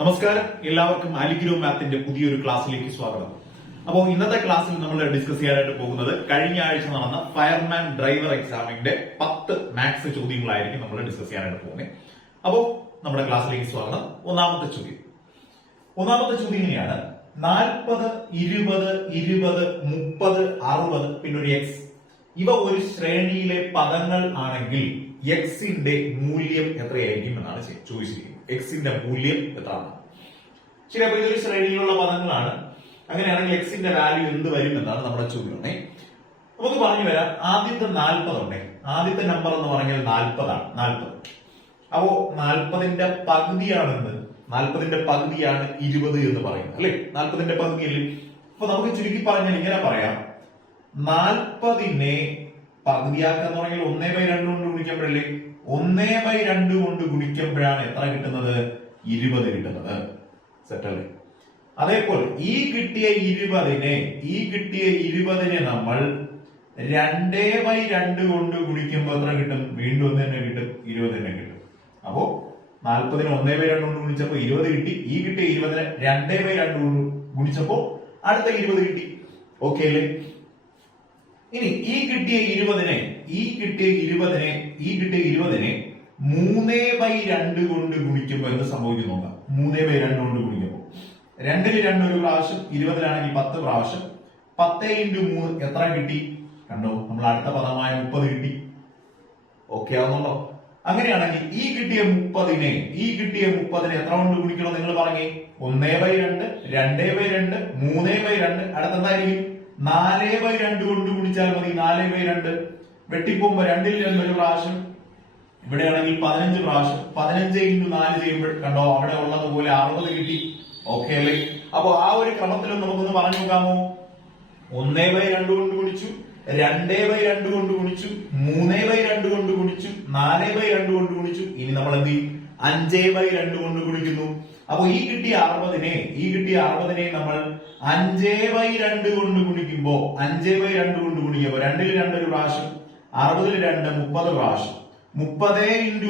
നമസ്കാരം, എല്ലാവർക്കും ആലിഗ്രോ മാത്തിന്റെ പുതിയൊരു ക്ലാസ്സിലേക്ക് സ്വാഗതം. അപ്പോൾ ഇന്നത്തെ ക്ലാസ്സിൽ നമ്മൾ ഡിസ്കസ് ചെയ്യാനായിട്ട് പോകുന്നത് കഴിഞ്ഞ ആഴ്ച നടന്ന ഫയർമാൻ ഡ്രൈവർ എക്സാമിന്റെ 10 മാത്സ് ചോദ്യങ്ങളായിരിക്കും നമ്മൾ ഡിസ്കസ് ചെയ്യാനായിട്ട് പോകുന്നത്. അപ്പോൾ നമ്മുടെ ക്ലാസ്സിലേക്ക് സ്വാഗതം. ഒന്നാമത്തെ ചോദ്യം ഇങ്ങനെയാണ്: 40, 20, 20, 30, 60 പിന്നെ ഒരു എക്സ്. ഇവ ഒരു ശ്രേണിയിലെ പദങ്ങൾ ആണെങ്കിൽ എക്സിന്റെ മൂല്യം എത്രയായിരിക്കും എന്നാണ് ചോദിച്ചിരിക്കുന്നത്. എക്സിന്റെ മൂല്യം എത്രയാണ്? ശരി, അപ്പൊ ഇതൊരു ശ്രേണിയിലുള്ള പദങ്ങളാണ്. അങ്ങനെയാണെങ്കിൽ എക്സിന്റെ വാല്യൂ എന്ത് വരും എന്നാണ് നമ്മുടെ ചോദ്യം. നമുക്ക് പറഞ്ഞു വരാം. ആദ്യത്തെ 40 ഉണ്ടേ. ആദ്യത്തെ നമ്പർ എന്ന് പറഞ്ഞാൽ 40 ആണ്. 40. അപ്പോ 40ന്റെ പകുതിയാണെന്ന് 40ന്റെ പകുതിയാണ് 20 എന്ന് പറയുന്നത്, അല്ലെ? 40ന്റെ പകുതിയല്ലേ? അപ്പൊ നമുക്ക് ചുരുക്കി പറഞ്ഞാൽ ഇങ്ങനെ പറയാം: 40നെ പകുതിയാക്കുക എന്ന് പറഞ്ഞാൽ 1/2 കൊണ്ട് ഗുണിക്കുമ്പോഴല്ലേ? 1/2 കൊണ്ട് ഗുണിക്കുമ്പോഴാണ് എത്ര കിട്ടുന്നത്? 20 കിട്ടുന്നത്. സെറ്റല്ലേ? അതേപോലെ ഈ കിട്ടിയ 20നെ നമ്മൾ 2/2 കൊണ്ട് ഗുണിക്കുമ്പോൾ എത്ര കിട്ടും? വീണ്ടും 1 തന്നെ കിട്ടും, 20 തന്നെ കിട്ടും. അപ്പോ 40നെ 1/2 കൊണ്ട് ഗുണിച്ചപ്പോ 20 കിട്ടി. ഈ കിട്ടിയ 20നെ 2/2 കൊണ്ട് ഗുണിച്ചപ്പോ അടുത്ത 20 കിട്ടി. ഓക്കെ അല്ലേ? ഇനി ഈ കിട്ടിയ 20നെ 3/2 കൊണ്ട് ഗുണിക്കുമ്പോൾ എന്ത് സംഭവിക്കും നോക്കാം. 3/2 കൊണ്ട് ഗുണിക്കുമ്പോൾ 2ൽ 2 ഒരു പ്രാവശ്യം, 20ലാണെങ്കിൽ 10 പ്രാവശ്യം. 10 × 3 എത്ര കിട്ടി? കണ്ടോ, നമ്മൾ അടുത്ത പദമായ 30 കിട്ടി. ഓക്കെ ആവുന്നുണ്ടോ? അങ്ങനെയാണെങ്കിൽ ഈ കിട്ടിയ 30നെ എത്ര കൊണ്ട് ഗുണിക്കണം നിങ്ങൾ പറഞ്ഞേ? 1/2, 2/2, 3/2. അടുത്തെന്തായിരിക്കും? 4/2 കൊണ്ട് ഗുണിച്ചാൽ മതി. 4/2 വെട്ടിപ്പോകുമ്പോ 2ൽ 2 ഒരു പ്രാവശ്യം. ഇവിടെയാണെങ്കിൽ 15 പ്രാവശ്യം. 15 × 4 ചെയ്യുമ്പോൾ കണ്ടോ, അവിടെ ഉള്ളതുപോലെ 60 കിട്ടി. ഓക്കെ അല്ലേ? അപ്പൊ ആ ഒരു ക്രമത്തിലും നമുക്കൊന്ന് പറഞ്ഞു നോക്കാമോ? 1/2 കൊണ്ട് ഗുണിച്ചു, 2/2 കൊണ്ട് ഗുണിച്ചു, 3/2 കൊണ്ട് ഗുണിച്ചു, 4/2 കൊണ്ട് ഗുണിച്ചു. ഇനി നമ്മൾ എന്ത് ചെയ്യും? 5/2 കൊണ്ട് ഗുണിക്കുന്നു. അപ്പൊ ഈ കിട്ടിയ 60നെ നമ്മൾ 5/2 കൊണ്ട് ഗുണിക്കുമ്പോ 2ൽ 2 ഒരു പ്രാവശ്യം, 60ൽ 2 30 പ്രാവശ്യം. 30 ×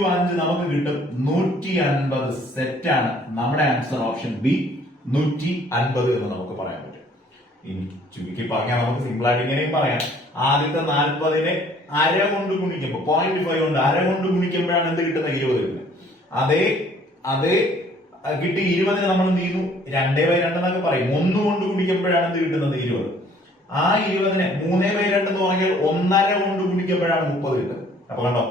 5 നമുക്ക് കിട്ടും 150. സെറ്റാണ്. നമ്മുടെ ആൻസർ ഓപ്ഷൻ ബി 150 എന്ന് നമുക്ക് പറയാൻ പറ്റും. ഇനി ചുരുക്കി പറഞ്ഞാൽ നമുക്ക് സിമ്പിൾ ആയിട്ട് ഇങ്ങനെയും പറയാം: ആദ്യത്തെ 40നെ അര കൊണ്ട് ഗുണിക്കുമ്പോ 0.5 കൊണ്ട് അര കൊണ്ട് ഗുണിക്കുമ്പോഴാണ് എന്ത് കിട്ടുന്നത്? 20 കിട്ടുന്നത്. അതേ കിട്ടി 20നെ നമ്മൾ എന്ത് ചെയ്യുന്നു? 2/2 എന്നൊക്കെ പറയും. 1 കൊണ്ട് ഗുണിക്കുമ്പോഴാണ് എന്ത് കിട്ടുന്നത്? 20. ആ 20നെ 3/2 എന്ന് പറഞ്ഞാൽ 1/2 കൊണ്ട് ഗുണിക്കുമ്പോഴാണ് 30 കിട്ടുന്നത്. അപ്പൊ കണ്ടോ,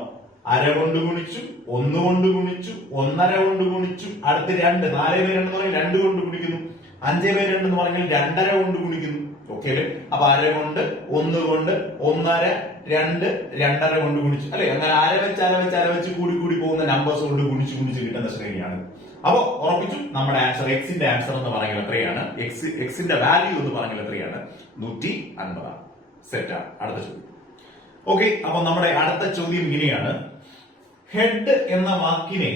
അര കൊണ്ട് ഗുണിച്ചു, 1 കൊണ്ട് ഗുണിച്ചു, 1/2 കൊണ്ട് ഗുണിച്ചു, അടുത്ത് 2. 4/2 എന്ന് പറഞ്ഞാൽ 2 കൊണ്ട് ഗുണിക്കുന്നു. 5/2 എന്ന് പറഞ്ഞാൽ 2.5 കൊണ്ട് ഗുണിക്കുന്നു. ഓക്കെ അല്ലേ? അപ്പൊ അര കൊണ്ട്, 1 കൊണ്ട്, 1.5, 2, 2.5 കൊണ്ട് ഗുണിച്ചു, അല്ലെ? അങ്ങനെ അര വെച്ച് കൂടി പോകുന്ന നമ്പേഴ്സ് കൊണ്ട് ഗുണിച്ച് കിട്ടുന്ന ശ്രേണിയാണ്. അപ്പൊ ഉറപ്പിച്ചു, നമ്മുടെ ആൻസർ എക്സിന്റെ ആൻസർ എന്ന് പറഞ്ഞാൽ എത്രയാണ്? എക്സിന്റെ വാല്യൂ എന്ന് പറഞ്ഞാൽ എത്രയാണ്? 150. സെറ്റാണ്. അടുത്ത ചോദ്യം. ഓക്കെ, അപ്പൊ നമ്മുടെ അടുത്ത ചോദ്യം ഇങ്ങനെയാണ്: ഹെഡ് എന്ന വാക്കിനെ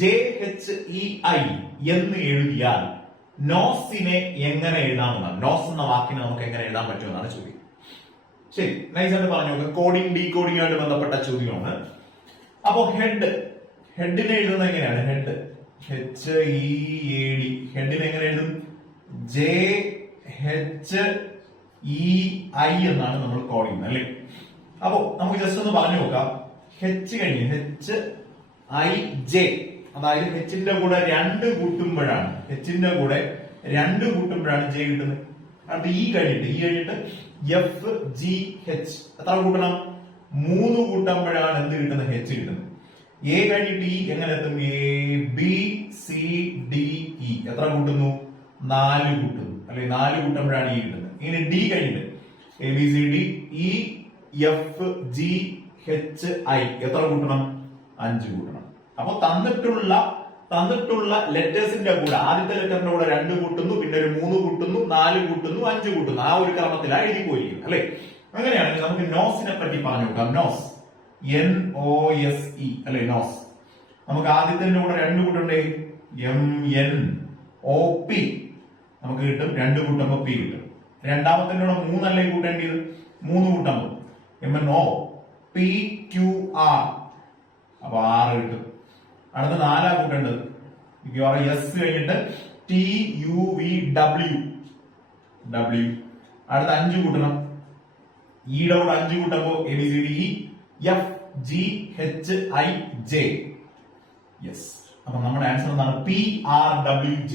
JHEI എന്ന് എഴുതിയാൽ നോസിനെ എങ്ങനെ എഴുതാമെന്നാണ്. നോസ് എന്ന വാക്കിനെ നമുക്ക് എങ്ങനെ എഴുതാൻ പറ്റുമെന്നാണ് ചോദ്യം. ശരി, നൈസായിട്ട് പറഞ്ഞു നോക്കാം. കോഡിംഗ് ഡീകോഡിംഗ് ആയിട്ട് ബന്ധപ്പെട്ട ചോദ്യമാണ്. അപ്പോ ഹെഡിനെ എഴുതുന്നത് എങ്ങനെയാണ്? HEAD. ഹെഡിനെ എങ്ങനെ എഴുതും? JHEI എന്നാണ് നമ്മൾ കോഡ് ചെയ്യുന്നത്, അല്ലെ? അപ്പോ നമുക്ക് ജസ്റ്റ് ഒന്ന് പറഞ്ഞു നോക്കാം. H കഴിഞ്ഞ് HIJ, അതായത് ഹെച്ചിന്റെ കൂടെ 2 കൂട്ടുമ്പോഴാണ് J കിട്ടുന്നത്. അടുത്ത് E കഴിഞ്ഞിട്ട് FGH എത്ര കൂട്ടണം? 3 കൂട്ടുമ്പോഴാണ് എന്ത് കിട്ടുന്നത്? H കിട്ടുന്നത്. A കഴിഞ്ഞിട്ട് E എങ്ങനെ എത്തും? ABCDE എത്ര കൂട്ടുന്നു? 4 കൂട്ടുന്നു, അല്ലെ? 4 കൂട്ടുമ്പോഴാണ് E കിട്ടുന്നത്. ഇനി D കഴിഞ്ഞിട്ട് ABCDEFGHI എത്ര കൂട്ടണം? 5 കൂട്ടണം. അപ്പൊ തന്നിട്ടുള്ള ലെറ്റേഴ്സിന്റെ കൂടെ ആദ്യത്തെ ലെറ്ററിന്റെ കൂടെ 2 കൂട്ടുന്നു, പിന്നെ ഒരു 3 കൂട്ടുന്നു, 4 കൂട്ടുന്നു, 5 കൂട്ടുന്നു. ആ ഒരു ക്രമത്തിലാണ് എഴുതി പോയിരിക്കുന്നത്, അല്ലെ? അങ്ങനെയാണെങ്കിൽ നമുക്ക് നോസിനെ പറ്റി പറഞ്ഞു നോക്കാം. നോസ്, NOSE, അല്ലെ? നോസ്. നമുക്ക് ആദ്യത്തെ കൂടെ 2 കൂട്ടണ്ടേ? MNOP നമുക്ക് കിട്ടും. 2 കൂട്ടുമ്പോ P കിട്ടും. രണ്ടാമത്തെ കൂടെ 3 അല്ലേ കൂട്ടേണ്ടത്? 3 കൂട്ടുമ്പോ MNOPQR, അപ്പൊ 6 കിട്ടും. അടുത്ത 4 കൂട്ടേണ്ടത് എസ് കഴിഞ്ഞിട്ട് TUVW അടുത്ത 5 കൂട്ടണം. ഇയുടെ കൂടെ 5 കൂട്ടുമ്പോ ABCDE FGHIJ. യെസ്. അപ്പൊ നമ്മുടെ ആൻസർ എന്താണ്? PRWJ.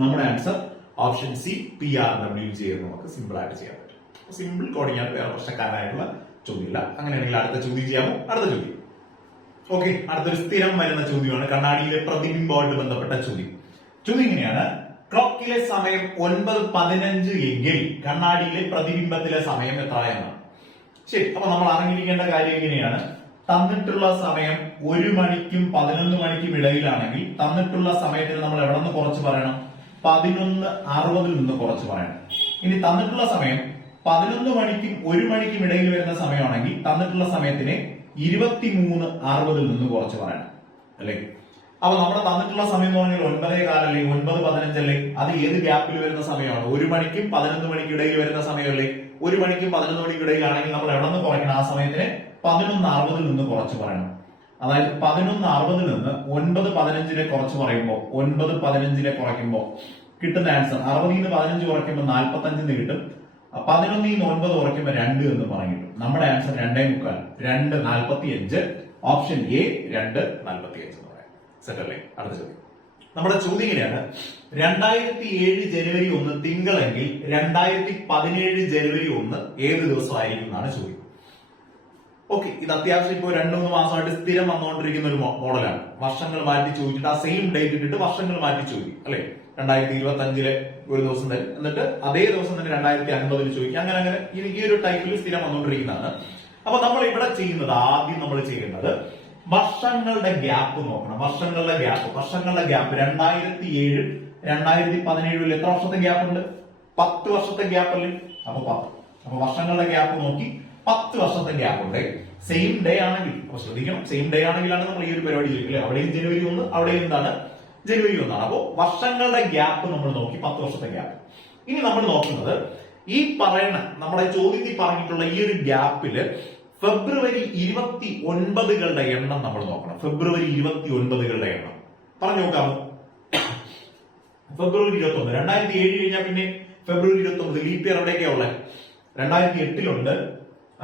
നമ്മുടെ ആൻസർ ഓപ്ഷൻ സി PRWJ എന്ന് നമുക്ക് സിമ്പിൾ ആയിട്ട് ചെയ്യാൻ പറ്റും. സിമ്പിൾ കോഡിംഗ് ആണ്, വേറെ പ്രശ്നക്കാരായിട്ടുള്ള ചോദ്യമില്ല. അങ്ങനെയാണെങ്കിൽ അടുത്ത ചോദ്യം ചെയ്യാമോ? അടുത്ത ചോദ്യം. ഓക്കെ, അടുത്തൊരു സ്ഥിരം വരുന്ന ചോദ്യമാണ്, കണ്ണാടിയിലെ പ്രതിബിംബവുമായിട്ട് ബന്ധപ്പെട്ട ചോദ്യം. ചോദ്യം ഇങ്ങനെയാണ്: ക്ലോക്കിലെ സമയം 9:15 എങ്കിൽ കണ്ണാടിയിലെ പ്രതിബിംബത്തിലെ സമയം എത്ര എന്നാണ്. ശരി, അപ്പൊ നമ്മൾ അറിഞ്ഞിരിക്കേണ്ട കാര്യം ഇങ്ങനെയാണ്: തന്നിട്ടുള്ള സമയം 1 മണിക്കും 11 മണിക്കും ഇടയിലാണെങ്കിൽ തന്നിട്ടുള്ള സമയത്തിന് നമ്മൾ എവിടെ നിന്ന് കുറച്ച് പറയണം? 11:60 നിന്ന് കുറച്ച് പറയണം. ഇനി തന്നിട്ടുള്ള സമയം 11 മണിക്കും 1 മണിക്കും ഇടയിൽ വരുന്ന സമയമാണെങ്കിൽ തന്നിട്ടുള്ള സമയത്തിന് 23:60 നിന്ന് കുറച്ച് പറയണം, അല്ലേ? അപ്പൊ നമ്മുടെ തന്നിട്ടുള്ള സമയം എന്ന് പറഞ്ഞാൽ 9:15 അല്ലേ, 9:15 അല്ലേ? അത് ഏത് ഗ്യാപ്പിൽ വരുന്ന സമയമാണ്? 1 മണിക്കും 11 മണിക്കും ഇടയിൽ വരുന്ന സമയമല്ലേ? 1 മണിക്കും 11 മണിക്കും ഇടയിലാണെങ്കിൽ നമ്മൾ എവിടെ നിന്ന് കുറയ്ക്കണം? ആ സമയത്തിന് 11:60 നിന്ന് കുറച്ച് പറയണം. അതായത് 11:60 നിന്ന് 9:15 കുറച്ച് പറയുമ്പോൾ 9:15 കുറയ്ക്കുമ്പോൾ കിട്ടുന്ന ആൻസർ 60 15 കുറയ്ക്കുമ്പോൾ 45 കിട്ടും. 11 9 കുറയ്ക്കുമ്പോൾ 2 എന്ന് പറയും. നമ്മുടെ ആൻസർ 2:45 ഓപ്ഷൻ എ 2:45 എന്ന് പറയാം. സെറ്റ് അല്ലേ? അടുത്ത ചോദ്യം. നമ്മുടെ ചോദ്യം ഇങ്ങനെയാണ്: 2007 ജനുവരി 1 തിങ്കളെങ്കിൽ 2017 ജനുവരി 1 ഏത് ദിവസമായിരിക്കും എന്നാണ് ചോദ്യം. ഓക്കെ, ഇത് അത്യാവശ്യം ഇപ്പോൾ 2-3 മാസമായിട്ട് സ്ഥിരം വന്നുകൊണ്ടിരിക്കുന്ന ഒരു മോഡലാണ്. വർഷങ്ങൾ മാറ്റി ചോദിച്ചിട്ട് ആ സെയിം ഡേറ്റ് ഇട്ടിട്ട് വർഷങ്ങൾ മാറ്റി ചോദിക്കും, അല്ലെ? 2025 ഒരു ദിവസം തന്നെ, എന്നിട്ട് അതേ ദിവസം തന്നെ 2050 ചോദിക്കും. അങ്ങനെ ഈ ഒരു ടൈപ്പിൽ സ്ഥിരം വന്നുകൊണ്ടിരിക്കുന്നതാണ്. അപ്പൊ നമ്മൾ ഇവിടെ ചെയ്യുന്നത്, ആദ്യം നമ്മൾ ചെയ്യേണ്ടത് വർഷങ്ങളുടെ ഗ്യാപ്പ് നോക്കണം. വർഷങ്ങളുടെ ഗ്യാപ്പ് 2007 2017 എത്ര വർഷത്തെ ഗ്യാപ്പ് ഉണ്ട്? 10 വർഷത്തെ ഗ്യാപ്പ് അല്ലേ? അപ്പൊ 10. അപ്പൊ വർഷങ്ങളുടെ ഗ്യാപ്പ് നോക്കി 10 വർഷത്തെ ഗ്യാപ്പ് ഉണ്ട്. സെയിം ഡേ ആണെങ്കിൽ, അപ്പൊ ശ്രദ്ധിക്കണം, സെയിം ഡേ ആണെങ്കിലാണ് നമ്മൾ ഈ ഒരു പരിപാടി ചെയ്യില്ലേ? അവിടെയും ജനുവരി 1, അവിടെയും എന്താണ്? ജനുവരി 1 ആണ്. അപ്പോ വർഷങ്ങളുടെ ഗ്യാപ്പ് നമ്മൾ നോക്കി, 10 വർഷത്തെ ഗ്യാപ്പ്. ഇനി നമ്മൾ നോക്കുന്നത് ഈ പറയുന്ന നമ്മുടെ ചോദ്യത്തിൽ പറഞ്ഞിട്ടുള്ള ഈ ഒരു ഗ്യാപ്പില് ഫെബ്രുവരി 29കളുടെ എണ്ണം നമ്മൾ നോക്കണം. ഫെബ്രുവരി 29കളുടെ എണ്ണം പറഞ്ഞു നോക്കാമോ? ഫെബ്രുവരി 29, 2007 കഴിഞ്ഞാൽ പിന്നെ ഫെബ്രുവരി 29 ലീപ് ഇയർ എവിടെയൊക്കെയാ ഉള്ളത്? 2008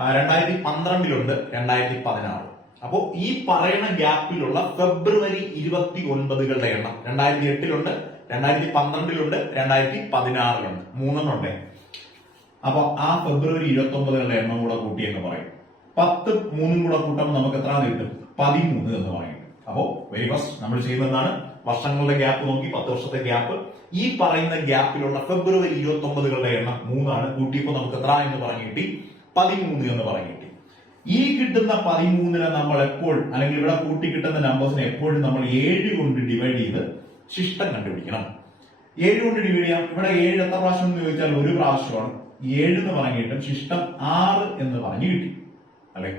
2012 2016. അപ്പോ ഈ പറയുന്ന ഗ്യാപ്പിലുള്ള ഫെബ്രുവരി 29കളുടെ എണ്ണം 2008 2012 2016 3 ഉണ്ട്. അപ്പൊ ആ ഫെബ്രുവരി 29കളുടെ എണ്ണം കൂടെ കൂട്ടി എന്ന് പറയും. 10 3 കൂടെ കൂട്ടുമ്പോൾ നമുക്ക് എത്ര കിട്ടും? 13 എന്ന് പറയും. അപ്പോ വെരി ഫസ്റ്റ് നമ്മൾ ചെയ്യുന്നതാണ് വർഷങ്ങളുടെ ഗ്യാപ്പ് നോക്കി 10 വർഷത്തെ ഗ്യാപ്പ്. ഈ പറയുന്ന ഗ്യാപ്പിലുള്ള ഫെബ്രുവരി 29കളുടെ എണ്ണം 3 ആണ്. കൂട്ടിയപ്പോൾ നമുക്ക് എത്ര എന്ന് പറഞ്ഞു കിട്ടി? 13 എന്ന് പറഞ്ഞു കിട്ടി. ഈ കിട്ടുന്ന 13നെ നമ്മൾ എപ്പോൾ, അല്ലെങ്കിൽ ഇവിടെ കൂട്ടി കിട്ടുന്ന നമ്പേഴ്സിനെ എപ്പോഴും നമ്മൾ 7 കൊണ്ട് ഡിവൈഡ് ചെയ്ത് ശിഷ്ടം കണ്ടുപിടിക്കണം. 7 കൊണ്ട് ഡിവൈഡ് ചെയ്യാം. ഇവിടെ 7 എത്ര പ്രാവശ്യം എന്ന് ചോദിച്ചാൽ 1 പ്രാവശ്യമാണ്. 7 എന്ന് പറഞ്ഞിട്ടും ശിഷ്ടം 6 എന്ന് പറഞ്ഞു കിട്ടി, അല്ലെ?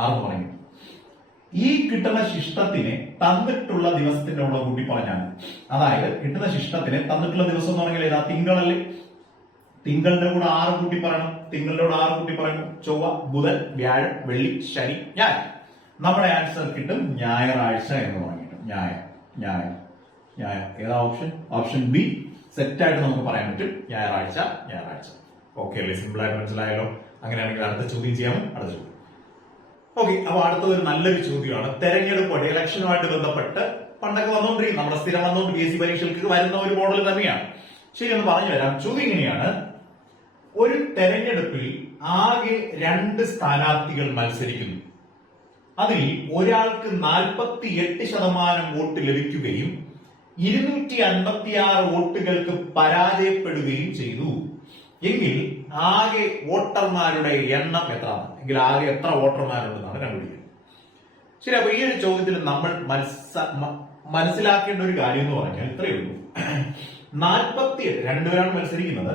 6 എന്ന് പറഞ്ഞു. ഈ കിട്ടുന്ന ശിഷ്ടത്തിനെ തന്നിട്ടുള്ള ദിവസത്തിന്റെ കൂടെ കൂട്ടി പറഞ്ഞാൽ, അതായത് കിട്ടുന്ന ശിഷ്ടത്തിനെ തന്നിട്ടുള്ള ദിവസം എന്ന് പറഞ്ഞാൽ ഏതാ? തിങ്കളല്ലേ? തിങ്കളുടെ കൂടെ 6 കൂട്ടി പറയണം. തിങ്കളുടെ കൂടെ 6 കൂട്ടി പറയുമ്പോൾ ചൊവ്വ, ബുധൻ, വ്യാഴം, വെള്ളി, ശനി, ഞായർ. നമ്മുടെ ആൻസർ കിട്ടും ഞായറാഴ്ച എന്ന് പറഞ്ഞിട്ടും. ഞായർ. ഏതാ ഓപ്ഷൻ? ഓപ്ഷൻ ബി സെറ്റ് ആയിട്ട് നമുക്ക് പറയാൻ പറ്റും. ഞായറാഴ്ച. ഓക്കെ അല്ലേ? സിമ്പിൾ ആയിട്ട് മനസ്സിലായല്ലോ. അങ്ങനെയാണെങ്കിൽ അടുത്ത ചോദ്യം ചെയ്യാമോ? അടുത്ത ചോദ്യം. ഓക്കെ, അപ്പൊ അടുത്തൊരു നല്ലൊരു ചോദ്യമാണ്. തെരഞ്ഞെടുപ്പ് ഇലക്ഷനുമായിട്ട് ബന്ധപ്പെട്ട് പണ്ടൊക്കെ വന്നുകൊണ്ടിരിക്കും, നമ്മുടെ സ്ഥിരം വന്നുകൊണ്ട് PSC പരീക്ഷകൾക്ക് വരുന്ന ഒരു മോഡൽ തന്നെയാണ്. ശരി, ഒന്ന് പറഞ്ഞു തരാം. ചോദ്യം ഇങ്ങനെയാണ്: ഒരു തെരഞ്ഞെടുപ്പിൽ ആകെ 2 സ്ഥാനാർത്ഥികൾ മത്സരിക്കുന്നു. അതിൽ ഒരാൾക്ക് 48% വോട്ട് ലഭിക്കുകയും 256 വോട്ടുകൾക്ക് പരാജയപ്പെടുകയും ചെയ്തു എങ്കിൽ ആകെ വോട്ടർമാരുടെ എണ്ണം എത്രയാണ്? എങ്കിൽ ആകെ എത്ര വോട്ടർമാരുണ്ടെന്നാണ് കണ്ടുപിടിക്കുന്നത്. ശരി, അപ്പൊ ഈ ഒരു ചോദ്യത്തിൽ നമ്മൾ മനസ്സിലാക്കേണ്ട ഒരു കാര്യം എന്ന് പറഞ്ഞാൽ ഇത്രയേ ഉള്ളൂ. 48 രണ്ടുപേരാണ് മത്സരിക്കുന്നത്.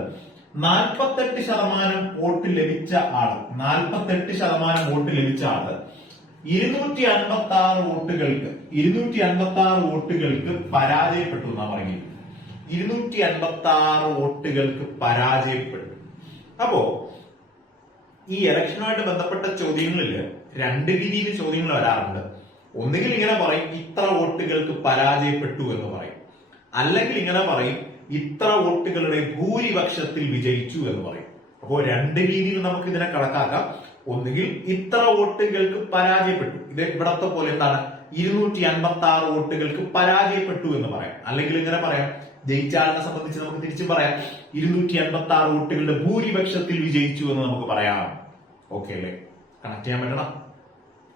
48% വോട്ട് ലഭിച്ച ആള് 256 വോട്ടുകൾക്ക് പരാജയപ്പെട്ടു എന്നാ പറയുന്നത്. 256 വോട്ടുകൾക്ക് പരാജയപ്പെട്ടു. അപ്പോ ഈ ഇലക്ഷനുമായിട്ട് ബന്ധപ്പെട്ട ചോദ്യങ്ങളിൽ 2 രീതിയിൽ ചോദ്യങ്ങൾ വരാറുണ്ട്. ഒന്നുകിൽ ഇങ്ങനെ പറയും ഇത്ര വോട്ടുകൾക്ക് പരാജയപ്പെട്ടു എന്ന് പറയും, അല്ലെങ്കിൽ ഇങ്ങനെ പറയും ഇത്ര വോട്ടുകളുടെ ഭൂരിപക്ഷത്തിൽ വിജയിച്ചു എന്ന് പറയും. അപ്പോൾ രണ്ട് രീതിയിൽ നമുക്ക് ഇതിനെ കണക്കാക്കാം. ഒന്നുകിൽ ഇത്ര വോട്ടുകൾക്ക് പരാജയപ്പെട്ടു, ഇത് ഇവിടത്തെ പോലെ എന്താണ് 256 വോട്ടുകൾക്ക് പരാജയപ്പെട്ടു എന്ന് പറയാം. അല്ലെങ്കിൽ ഇങ്ങനെ പറയാം, ജയിച്ച ആളിനെ സംബന്ധിച്ച് നമുക്ക് തിരിച്ചും പറയാം 256 വോട്ടുകളുടെ ഭൂരിപക്ഷത്തിൽ വിജയിച്ചു എന്ന് നമുക്ക് പറയാം. ഓക്കെ അല്ലേ? കണക്ട് ചെയ്യാൻ പറ്റണം.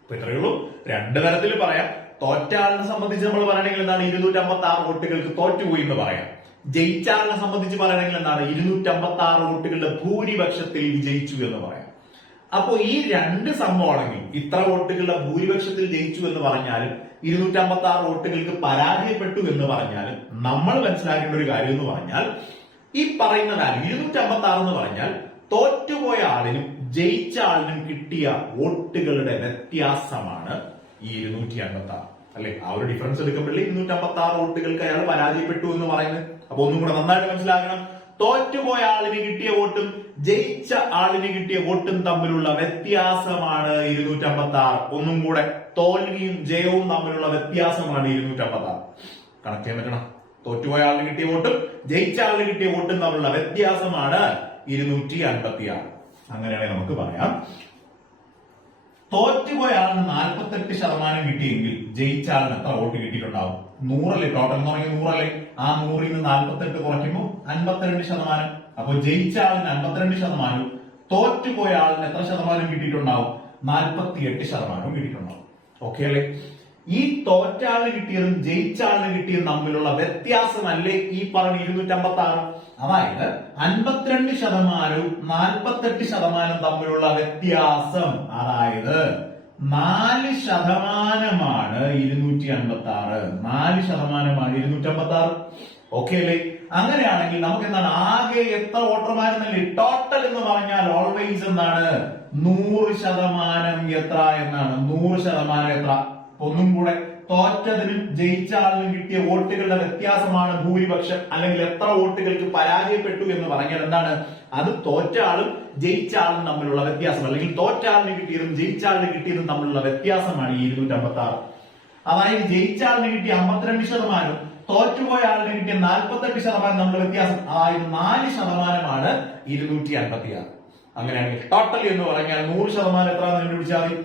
അപ്പൊ ഇത്രയേ ഉള്ളൂ. രണ്ടു തരത്തിൽ പറയാം. തോറ്റ ആളിനെ സംബന്ധിച്ച് നമ്മൾ പറയണമെങ്കിൽ എന്താണ് 256 വോട്ടുകൾക്ക് തോറ്റുപോയി എന്ന് പറയാം. ജയിച്ച ആളിനെ സംബന്ധിച്ച് പറയണമെങ്കിൽ എന്താണ് 256 വോട്ടുകളുടെ ഭൂരിപക്ഷത്തിൽ വിജയിച്ചു എന്ന് പറയാം. അപ്പോ ഈ രണ്ട് സംഭവമാണെങ്കിൽ ഇത്ര വോട്ടുകളുടെ ഭൂരിപക്ഷത്തിൽ ജയിച്ചു എന്ന് പറഞ്ഞാലും 256 വോട്ടുകൾക്ക് പരാജയപ്പെട്ടു എന്ന് പറഞ്ഞാലും നമ്മൾ മനസ്സിലാക്കേണ്ട ഒരു കാര്യം എന്ന് പറഞ്ഞാൽ ഈ പറയുന്ന കാര്യം 256 എന്ന് പറഞ്ഞാൽ തോറ്റുപോയ ആളിനും ജയിച്ച ആളിനും കിട്ടിയ വോട്ടുകളുടെ വ്യത്യാസമാണ് ഈ 256 അല്ലെ? ആ ഒരു ഡിഫറൻസ് എടുക്കുമ്പോഴേ 256 വോട്ടുകൾക്ക് അയാൾ പരാജയപ്പെട്ടു എന്ന് പറയുന്നത്. അപ്പൊ ഒന്നും കൂടെ നന്നായിട്ട് മനസ്സിലാക്കണം. തോറ്റുപോയ ആളിന് കിട്ടിയ വോട്ടും ജയിച്ച ആളിന് കിട്ടിയ വോട്ടും തമ്മിലുള്ള വ്യത്യാസമാണ് 256. ഒന്നും കൂടെ, തോൽവിയും ജയവും തമ്മിലുള്ള വ്യത്യാസമാണ് 256. കണക്ട് ചെയ്യാൻ പറ്റണം. തോറ്റുപോയ ആളിന് കിട്ടിയ വോട്ടും ജയിച്ച ആളിന് കിട്ടിയ വോട്ടും തമ്മിലുള്ള വ്യത്യാസമാണ് 256. അങ്ങനെയാണെങ്കിൽ നമുക്ക് പറയാം തോറ്റുപോയ ആളിന് 48% കിട്ടിയെങ്കിൽ ജയിച്ച ആളിന് എത്ര വോട്ട് കിട്ടിയിട്ടുണ്ടാവും? 100 അല്ലേ? ടോട്ടൽ എന്ന് പറഞ്ഞാൽ 100 അല്ലേ? ആ 100ൽ നിന്ന് 48 കുറയ്ക്കുമ്പോൾ 52%. അപ്പൊ ജയിച്ച ആളിന് 52%, തോറ്റുപോയ ആളിന് എത്ര ശതമാനം കിട്ടിയിട്ടുണ്ടാവും? 48% കിട്ടിയിട്ടുണ്ടാവും. ഓക്കെ അല്ലേ? ഈ തോറ്റ ആളിന് കിട്ടിയതും ജയിച്ച ആളിന് കിട്ടിയതും തമ്മിലുള്ള വ്യത്യാസമല്ലേ ഈ പറഞ്ഞ 256? അതായത് 52%വും 48% തമ്മിലുള്ള വ്യത്യാസം, അതായത് 4%മാണ് 256. 4%മാണ് 256. ഓക്കെ അല്ലേ? അങ്ങനെയാണെങ്കിൽ നമുക്ക് എന്താണ് ആകെ എത്ര വോട്ടർമാരെന്നല്ലേ? ടോട്ടൽ എന്ന് പറഞ്ഞാൽ ഓൾവേസ് എന്താണ് 100% എത്ര എന്നാണ്. 100% എത്ര? ഒന്നും കൂടെ, തോറ്റതിനും ജയിച്ച ആളിനും കിട്ടിയ വോട്ടുകളുടെ വ്യത്യാസമാണ് ഭൂരിപക്ഷം. അല്ലെങ്കിൽ എത്ര വോട്ടുകൾക്ക് പരാജയപ്പെട്ടു എന്ന് പറഞ്ഞാൽ എന്താണ്? അത് തോറ്റ ആളും ജയിച്ച ആളും തമ്മിലുള്ള വ്യത്യാസം, അല്ലെങ്കിൽ തോറ്റ ആളിന് കിട്ടിയതും ജയിച്ച ആളിന് കിട്ടിയതും തമ്മിലുള്ള വ്യത്യാസമാണ് ഈ 256. അതായത് ജയിച്ച ആളിന് കിട്ടിയ 52%, തോറ്റുപോയ ആളിന് കിട്ടിയ 48% തമ്മിലുള്ള വ്യത്യാസം, അതായത് 4%മാണ് 256. അങ്ങനെയാണെങ്കിൽ ടോട്ടൽ എന്ന് പറഞ്ഞാൽ 100% എത്ര കണ്ടുപിടിച്ചാൽ മതി.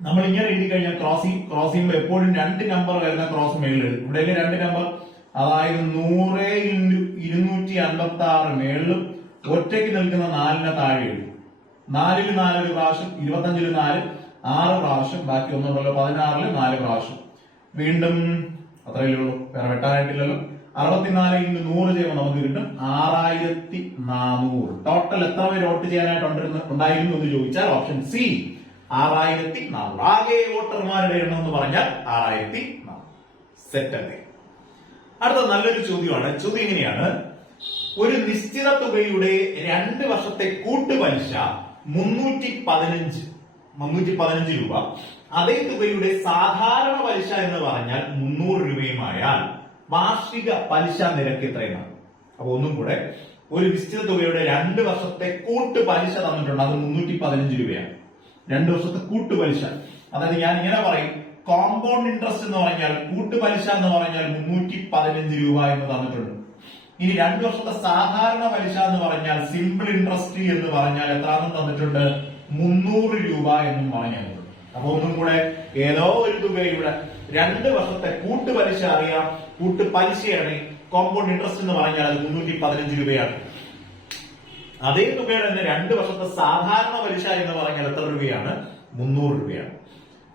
നമ്മൾ ഇങ്ങനെ എഴുതി കഴിഞ്ഞാൽ ക്രോസ് ചെയ്യുമ്പോൾ എപ്പോഴും 2 നമ്പർ വരുന്ന ക്രോസ് മേളിൽ എഴുതും. ഇവിടെ 2 നമ്പർ, അതായത് 100 × 256 മേളിലും ഒറ്റയ്ക്ക് നിൽക്കുന്ന 4നെ താഴെ എഴുതും. 4ൽ 4 ഒരു പ്രാവശ്യം, 25ൽ 4 6 പ്രാവശ്യം, ബാക്കി ഒന്നുണ്ടല്ലോ 16ൽ 4 പ്രാവശ്യം. വീണ്ടും അത്രയല്ലേ ഉള്ളൂ, വേറെ വെട്ടാനായിട്ടില്ലല്ലോ. 64 × 100 ചെയ്യുമ്പോൾ നമുക്ക് കിട്ടും 6400. ടോട്ടൽ എത്ര പേര് വോട്ട് ചെയ്യാനായിട്ടുണ്ടായിരുന്നു എന്ന് ചോദിച്ചാൽ ഓപ്ഷൻ സി 6400. ആകെ വോട്ടർമാരുടെ എണ്ണം എന്ന് പറഞ്ഞാൽ 6400. സെറ്റ് അല്ലേ? അടുത്ത നല്ലൊരു ചോദ്യമാണ്. ചോദ്യം ഇങ്ങനെയാണ്: ഒരു നിശ്ചിത തുകയുടെ 2 വർഷത്തെ കൂട്ടുപലിശ 315 രൂപ, അതേ തുകയുടെ സാധാരണ പലിശ എന്ന് പറഞ്ഞാൽ 300 രൂപയുമായാൽ വാർഷിക പലിശ നിരക്ക് എത്രയാണ്? അപ്പൊ ഒന്നും കൂടെ, ഒരു നിശ്ചിത തുകയുടെ 2 വർഷത്തെ കൂട്ടുപലിശ തന്നിട്ടുണ്ട്, അത് 315 രൂപയാണ്. 2 വർഷത്തെ കൂട്ടുപലിശ, അതായത് ഞാൻ ഇങ്ങനെ പറയും, കോമ്പൗണ്ട് ഇൻട്രസ്റ്റ് എന്ന് പറഞ്ഞാൽ, കൂട്ടുപലിശ എന്ന് പറഞ്ഞാൽ 315 രൂപ എന്ന് തന്നിട്ടുണ്ട്. ഇനി 2 വർഷത്തെ സാധാരണ പലിശ എന്ന് പറഞ്ഞാൽ, സിമ്പിൾ ഇൻട്രസ്റ്റ് എന്ന് പറഞ്ഞാൽ എത്രയാണെന്ന് തന്നിട്ടുണ്ട്? 300 രൂപ എന്നും പറഞ്ഞിട്ടുണ്ട്. അപ്പൊ ഒന്നും കൂടെ, ഏതോ ഒരു തുകയുടെ 2 വർഷത്തെ കൂട്ടുപലിശ അറിയാം, കൂട്ടുപലിശയാണ്. കോമ്പൗണ്ട് ഇൻട്രസ്റ്റ് എന്ന് പറഞ്ഞാൽ അത് 315 രൂപയാണ്. അതേ തുകയുടെ തന്നെ 2 വർഷത്തെ സാധാരണ പലിശ എന്ന് പറഞ്ഞാൽ എത്ര രൂപയാണ്? 300 രൂപയാണ്.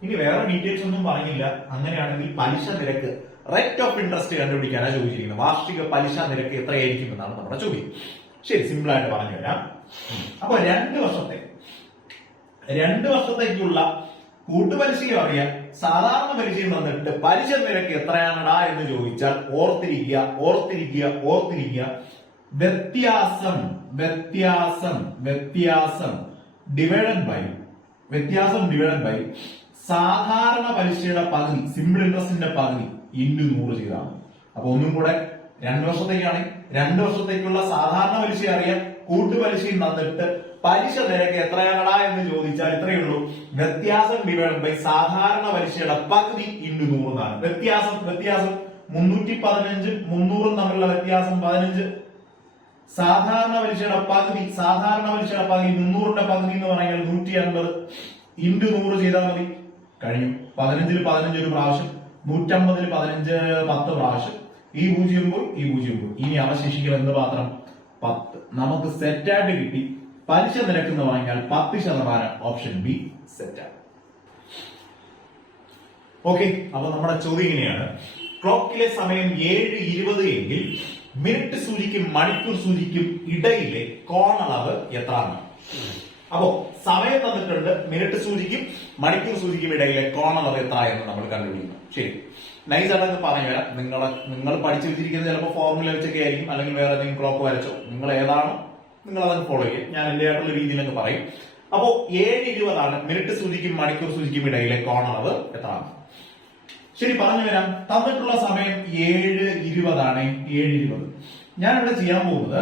ഇനി വേറെ ഡീറ്റെയിൽസ് ഒന്നും പറഞ്ഞില്ല. അങ്ങനെയാണെങ്കിൽ പലിശ നിരക്ക്, റേറ്റ് ഓഫ് ഇൻട്രസ്റ്റ് കണ്ടുപിടിക്കാനാണ് ചോദിച്ചിരിക്കുന്നത്. വാർഷിക പലിശ നിരക്ക് എത്രയായിരിക്കും എന്നാണ് നമ്മുടെ ചോദ്യം. ശരി, സിമ്പിൾ ആയിട്ട് പറഞ്ഞു തരാം. അപ്പൊ 2 വർഷത്തേക്കുള്ള കൂട്ടുപലിശയും അറിയാം, സാധാരണ പലിശയും തന്നിട്ട് പലിശ നിരക്ക് എത്രയാണടാ എന്ന് ചോദിച്ചാൽ ഓർത്തിരിക്കുക വ്യത്യാസം ഡിവൈഡഡ് ബൈ സാധാരണ പലിശയുടെ പകുതി, സിമ്പിൾ ഇൻട്രസ്റ്റിന്റെ പകുതി ഇൻറ്റു 100 ചെയ്താണ്. അപ്പൊ ഒന്നും കൂടെ, 2 വർഷത്തേക്കാണ്. 2 വർഷത്തേക്കുള്ള സാധാരണ പലിശ അറിയാം, കൂട്ടുപലിശയും തന്നിട്ട് പലിശ നിരക്ക് എത്രയാണടാ എന്ന് ചോദിച്ചാൽ ഇത്രയേ ഉള്ളൂ, വ്യത്യാസം ഡിവൈഡ് ബൈ സാധാരണ പലിശയുടെ പകുതി ഇൻറ്റു 100 എന്നാണ്. വ്യത്യാസം 315 300 തമ്മിലുള്ള വ്യത്യാസം 15. സാധാരണ പലിശയുടെ പകുതി 300ന്റെ പകുതി എന്ന് പറഞ്ഞാൽ 150 ഇൻറ്റു 100 ചെയ്താൽ മതി, കഴിഞ്ഞു. 15 15 ഒരു പ്രാവശ്യം, 150 15 10 പ്രാവശ്യം. ഈ 0 പോയി, ഈ 0 പോയി. ഇനി അവശേഷിക്കുന്ന എന്ത് മാത്രം? 10. നമുക്ക് സെറ്റായിട്ട് കിട്ടി. പലിശ നിരക്ക് എന്ന് പറഞ്ഞാൽ 10%. ഓപ്ഷൻ ബി സെറ്റാണ്. ഓക്കെ, അപ്പൊ നമ്മുടെ ചോദ്യം ഇങ്ങനെയാണ്. ക്ലോക്കിലെ സമയം 7:20 എങ്കിൽ മിനിറ്റ് സൂചിക്കും മണിക്കൂർ സൂചിക്കും ഇടയിലെ കോണളവ് എത്രയാണ്? അപ്പോ സമയം തന്നിട്ടുണ്ട്, മിനിറ്റ് സൂചിക്കും മണിക്കൂർ സൂചിക്കും ഇടയിലെ കോണളവ് എത്ര എന്ന് നമ്മൾ കണ്ടുപിടിക്കുന്നു. ശരി, നൈസായിട്ടൊക്കെ പറഞ്ഞു തരാം. നിങ്ങൾ പഠിച്ചു വെച്ചിരിക്കുന്നത് ചിലപ്പോൾ ഫോർമുല വെച്ചൊക്കെ ആയിരിക്കും, അല്ലെങ്കിൽ വേറെ ഏതെങ്കിലും ക്ലോക്ക് വരച്ചോ. നിങ്ങൾ ഏതാണോ നിങ്ങൾ അതങ്ങ് ഫോളോ ചെയ്യും. ഞാൻ എന്റെ ആയിട്ടുള്ള രീതിയിലൊക്കെ പറയും. അപ്പോ 7:20 മിനിറ്റ് സൂചിക്കും മണിക്കൂർ സൂചിക്കും ഇടയിലെ കോണളവ് എത്രയാണ്? ശരി, പറഞ്ഞു വരാം. തന്നിട്ടുള്ള സമയം 7:20 7:20. ഞാൻ ഇവിടെ ചെയ്യാൻ പോകുന്നത്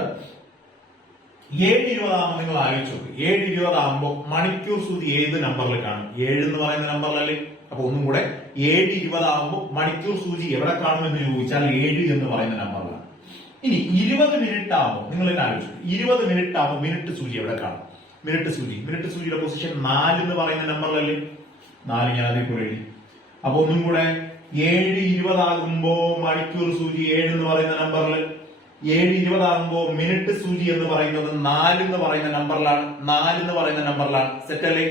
7:20 ആകുമ്പോൾ നിങ്ങൾ ആലോചിച്ചു നോക്ക്. 7:20 ആകുമ്പോൾ മണിക്കൂർ സൂചി ഏത് നമ്പറിൽ കാണും? 7 എന്ന് പറയുന്ന നമ്പറിലല്ലേ? അപ്പൊ ഒന്നും കൂടെ, 7:20 ആകുമ്പോൾ മണിക്കൂർ സൂചി എവിടെ കാണും എന്ന് ചോദിച്ചാൽ 7 എന്ന് പറയുന്ന നമ്പറിലാണ്. ഇനി 20 മിനിറ്റ് ആകുമ്പോൾ നിങ്ങൾ തന്നെ ആലോചിച്ചു, 20 മിനിറ്റ് ആകുമ്പോൾ മിനിറ്റ് സൂചി എവിടെ കാണും? മിനിറ്റ് സൂചിയുടെ പൊസിഷൻ 4 എന്ന് പറയുന്ന നമ്പറിലല്ലേ? 4 ഞാൻ അതേ കൂടെ എഴുതി. അപ്പൊ ഒന്നും കൂടെ, 7:20 ആകുമ്പോ മണിക്കൂർ സൂചി 7 എന്ന് പറയുന്ന നമ്പറിൽ, 7:20 ആകുമ്പോ മിനിറ്റ് സൂചി എന്ന് പറയുന്നത് 4 എന്ന് പറയുന്ന നമ്പറിലാണ്. സെറ്റ് അല്ലേ?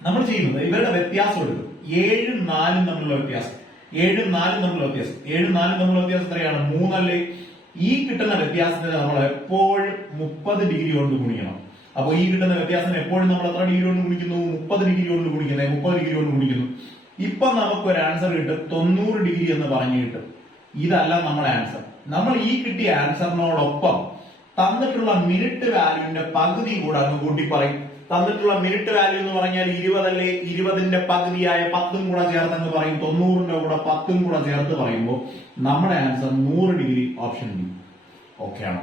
നമ്മൾ ചെയ്യുന്നത് ഇവരുടെ വ്യത്യാസം എടുക്കും. 7ഉം 4ഉം തമ്മിലുള്ള വ്യത്യാസം, 7ഉം 4ഉം തമ്മിലുള്ള വ്യത്യാസം എത്രയാണ്? 3 അല്ലേ? ഈ കിട്ടുന്ന വ്യത്യാസത്തിന് നമ്മൾ എപ്പോഴും 30 ഡിഗ്രി കൊണ്ട് ഗുണിക്കണം. അപ്പൊ ഈ കിട്ടുന്ന വ്യത്യാസം എപ്പോഴും നമ്മൾ എത്ര ഡിഗ്രി കൊണ്ട് ഗുണിക്കുന്നു? 30 ഡിഗ്രി കൊണ്ട് ഗുണിക്കുന്നു. ഇപ്പൊ നമുക്ക് ഒരു ആൻസർ കിട്ടും, 90 ഡിഗ്രി എന്ന് പറഞ്ഞു കിട്ടും. ഇതല്ല നമ്മുടെ ആൻസർ. നമ്മൾ ഈ കിട്ടിയ ആൻസറിനോടൊപ്പം തന്നിട്ടുള്ള മിനിറ്റ് വാല്യൂവിന്റെ പകുതി കൂടെ അങ്ങ് കൂട്ടി പറയും. തന്നിട്ടുള്ള മിനിറ്റ് വാല്യൂ എന്ന് പറഞ്ഞാൽ 20 അല്ലേ? 20ന്റെ പകുതിയായ 10ഉം കൂടെ ചേർത്തെന്ന് പറയും. 90ന്റെ കൂടെ 10ഉം കൂടെ ചേർത്ത് പറയുമ്പോൾ നമ്മുടെ answer 100 degree. Option B. Okay ആണോ?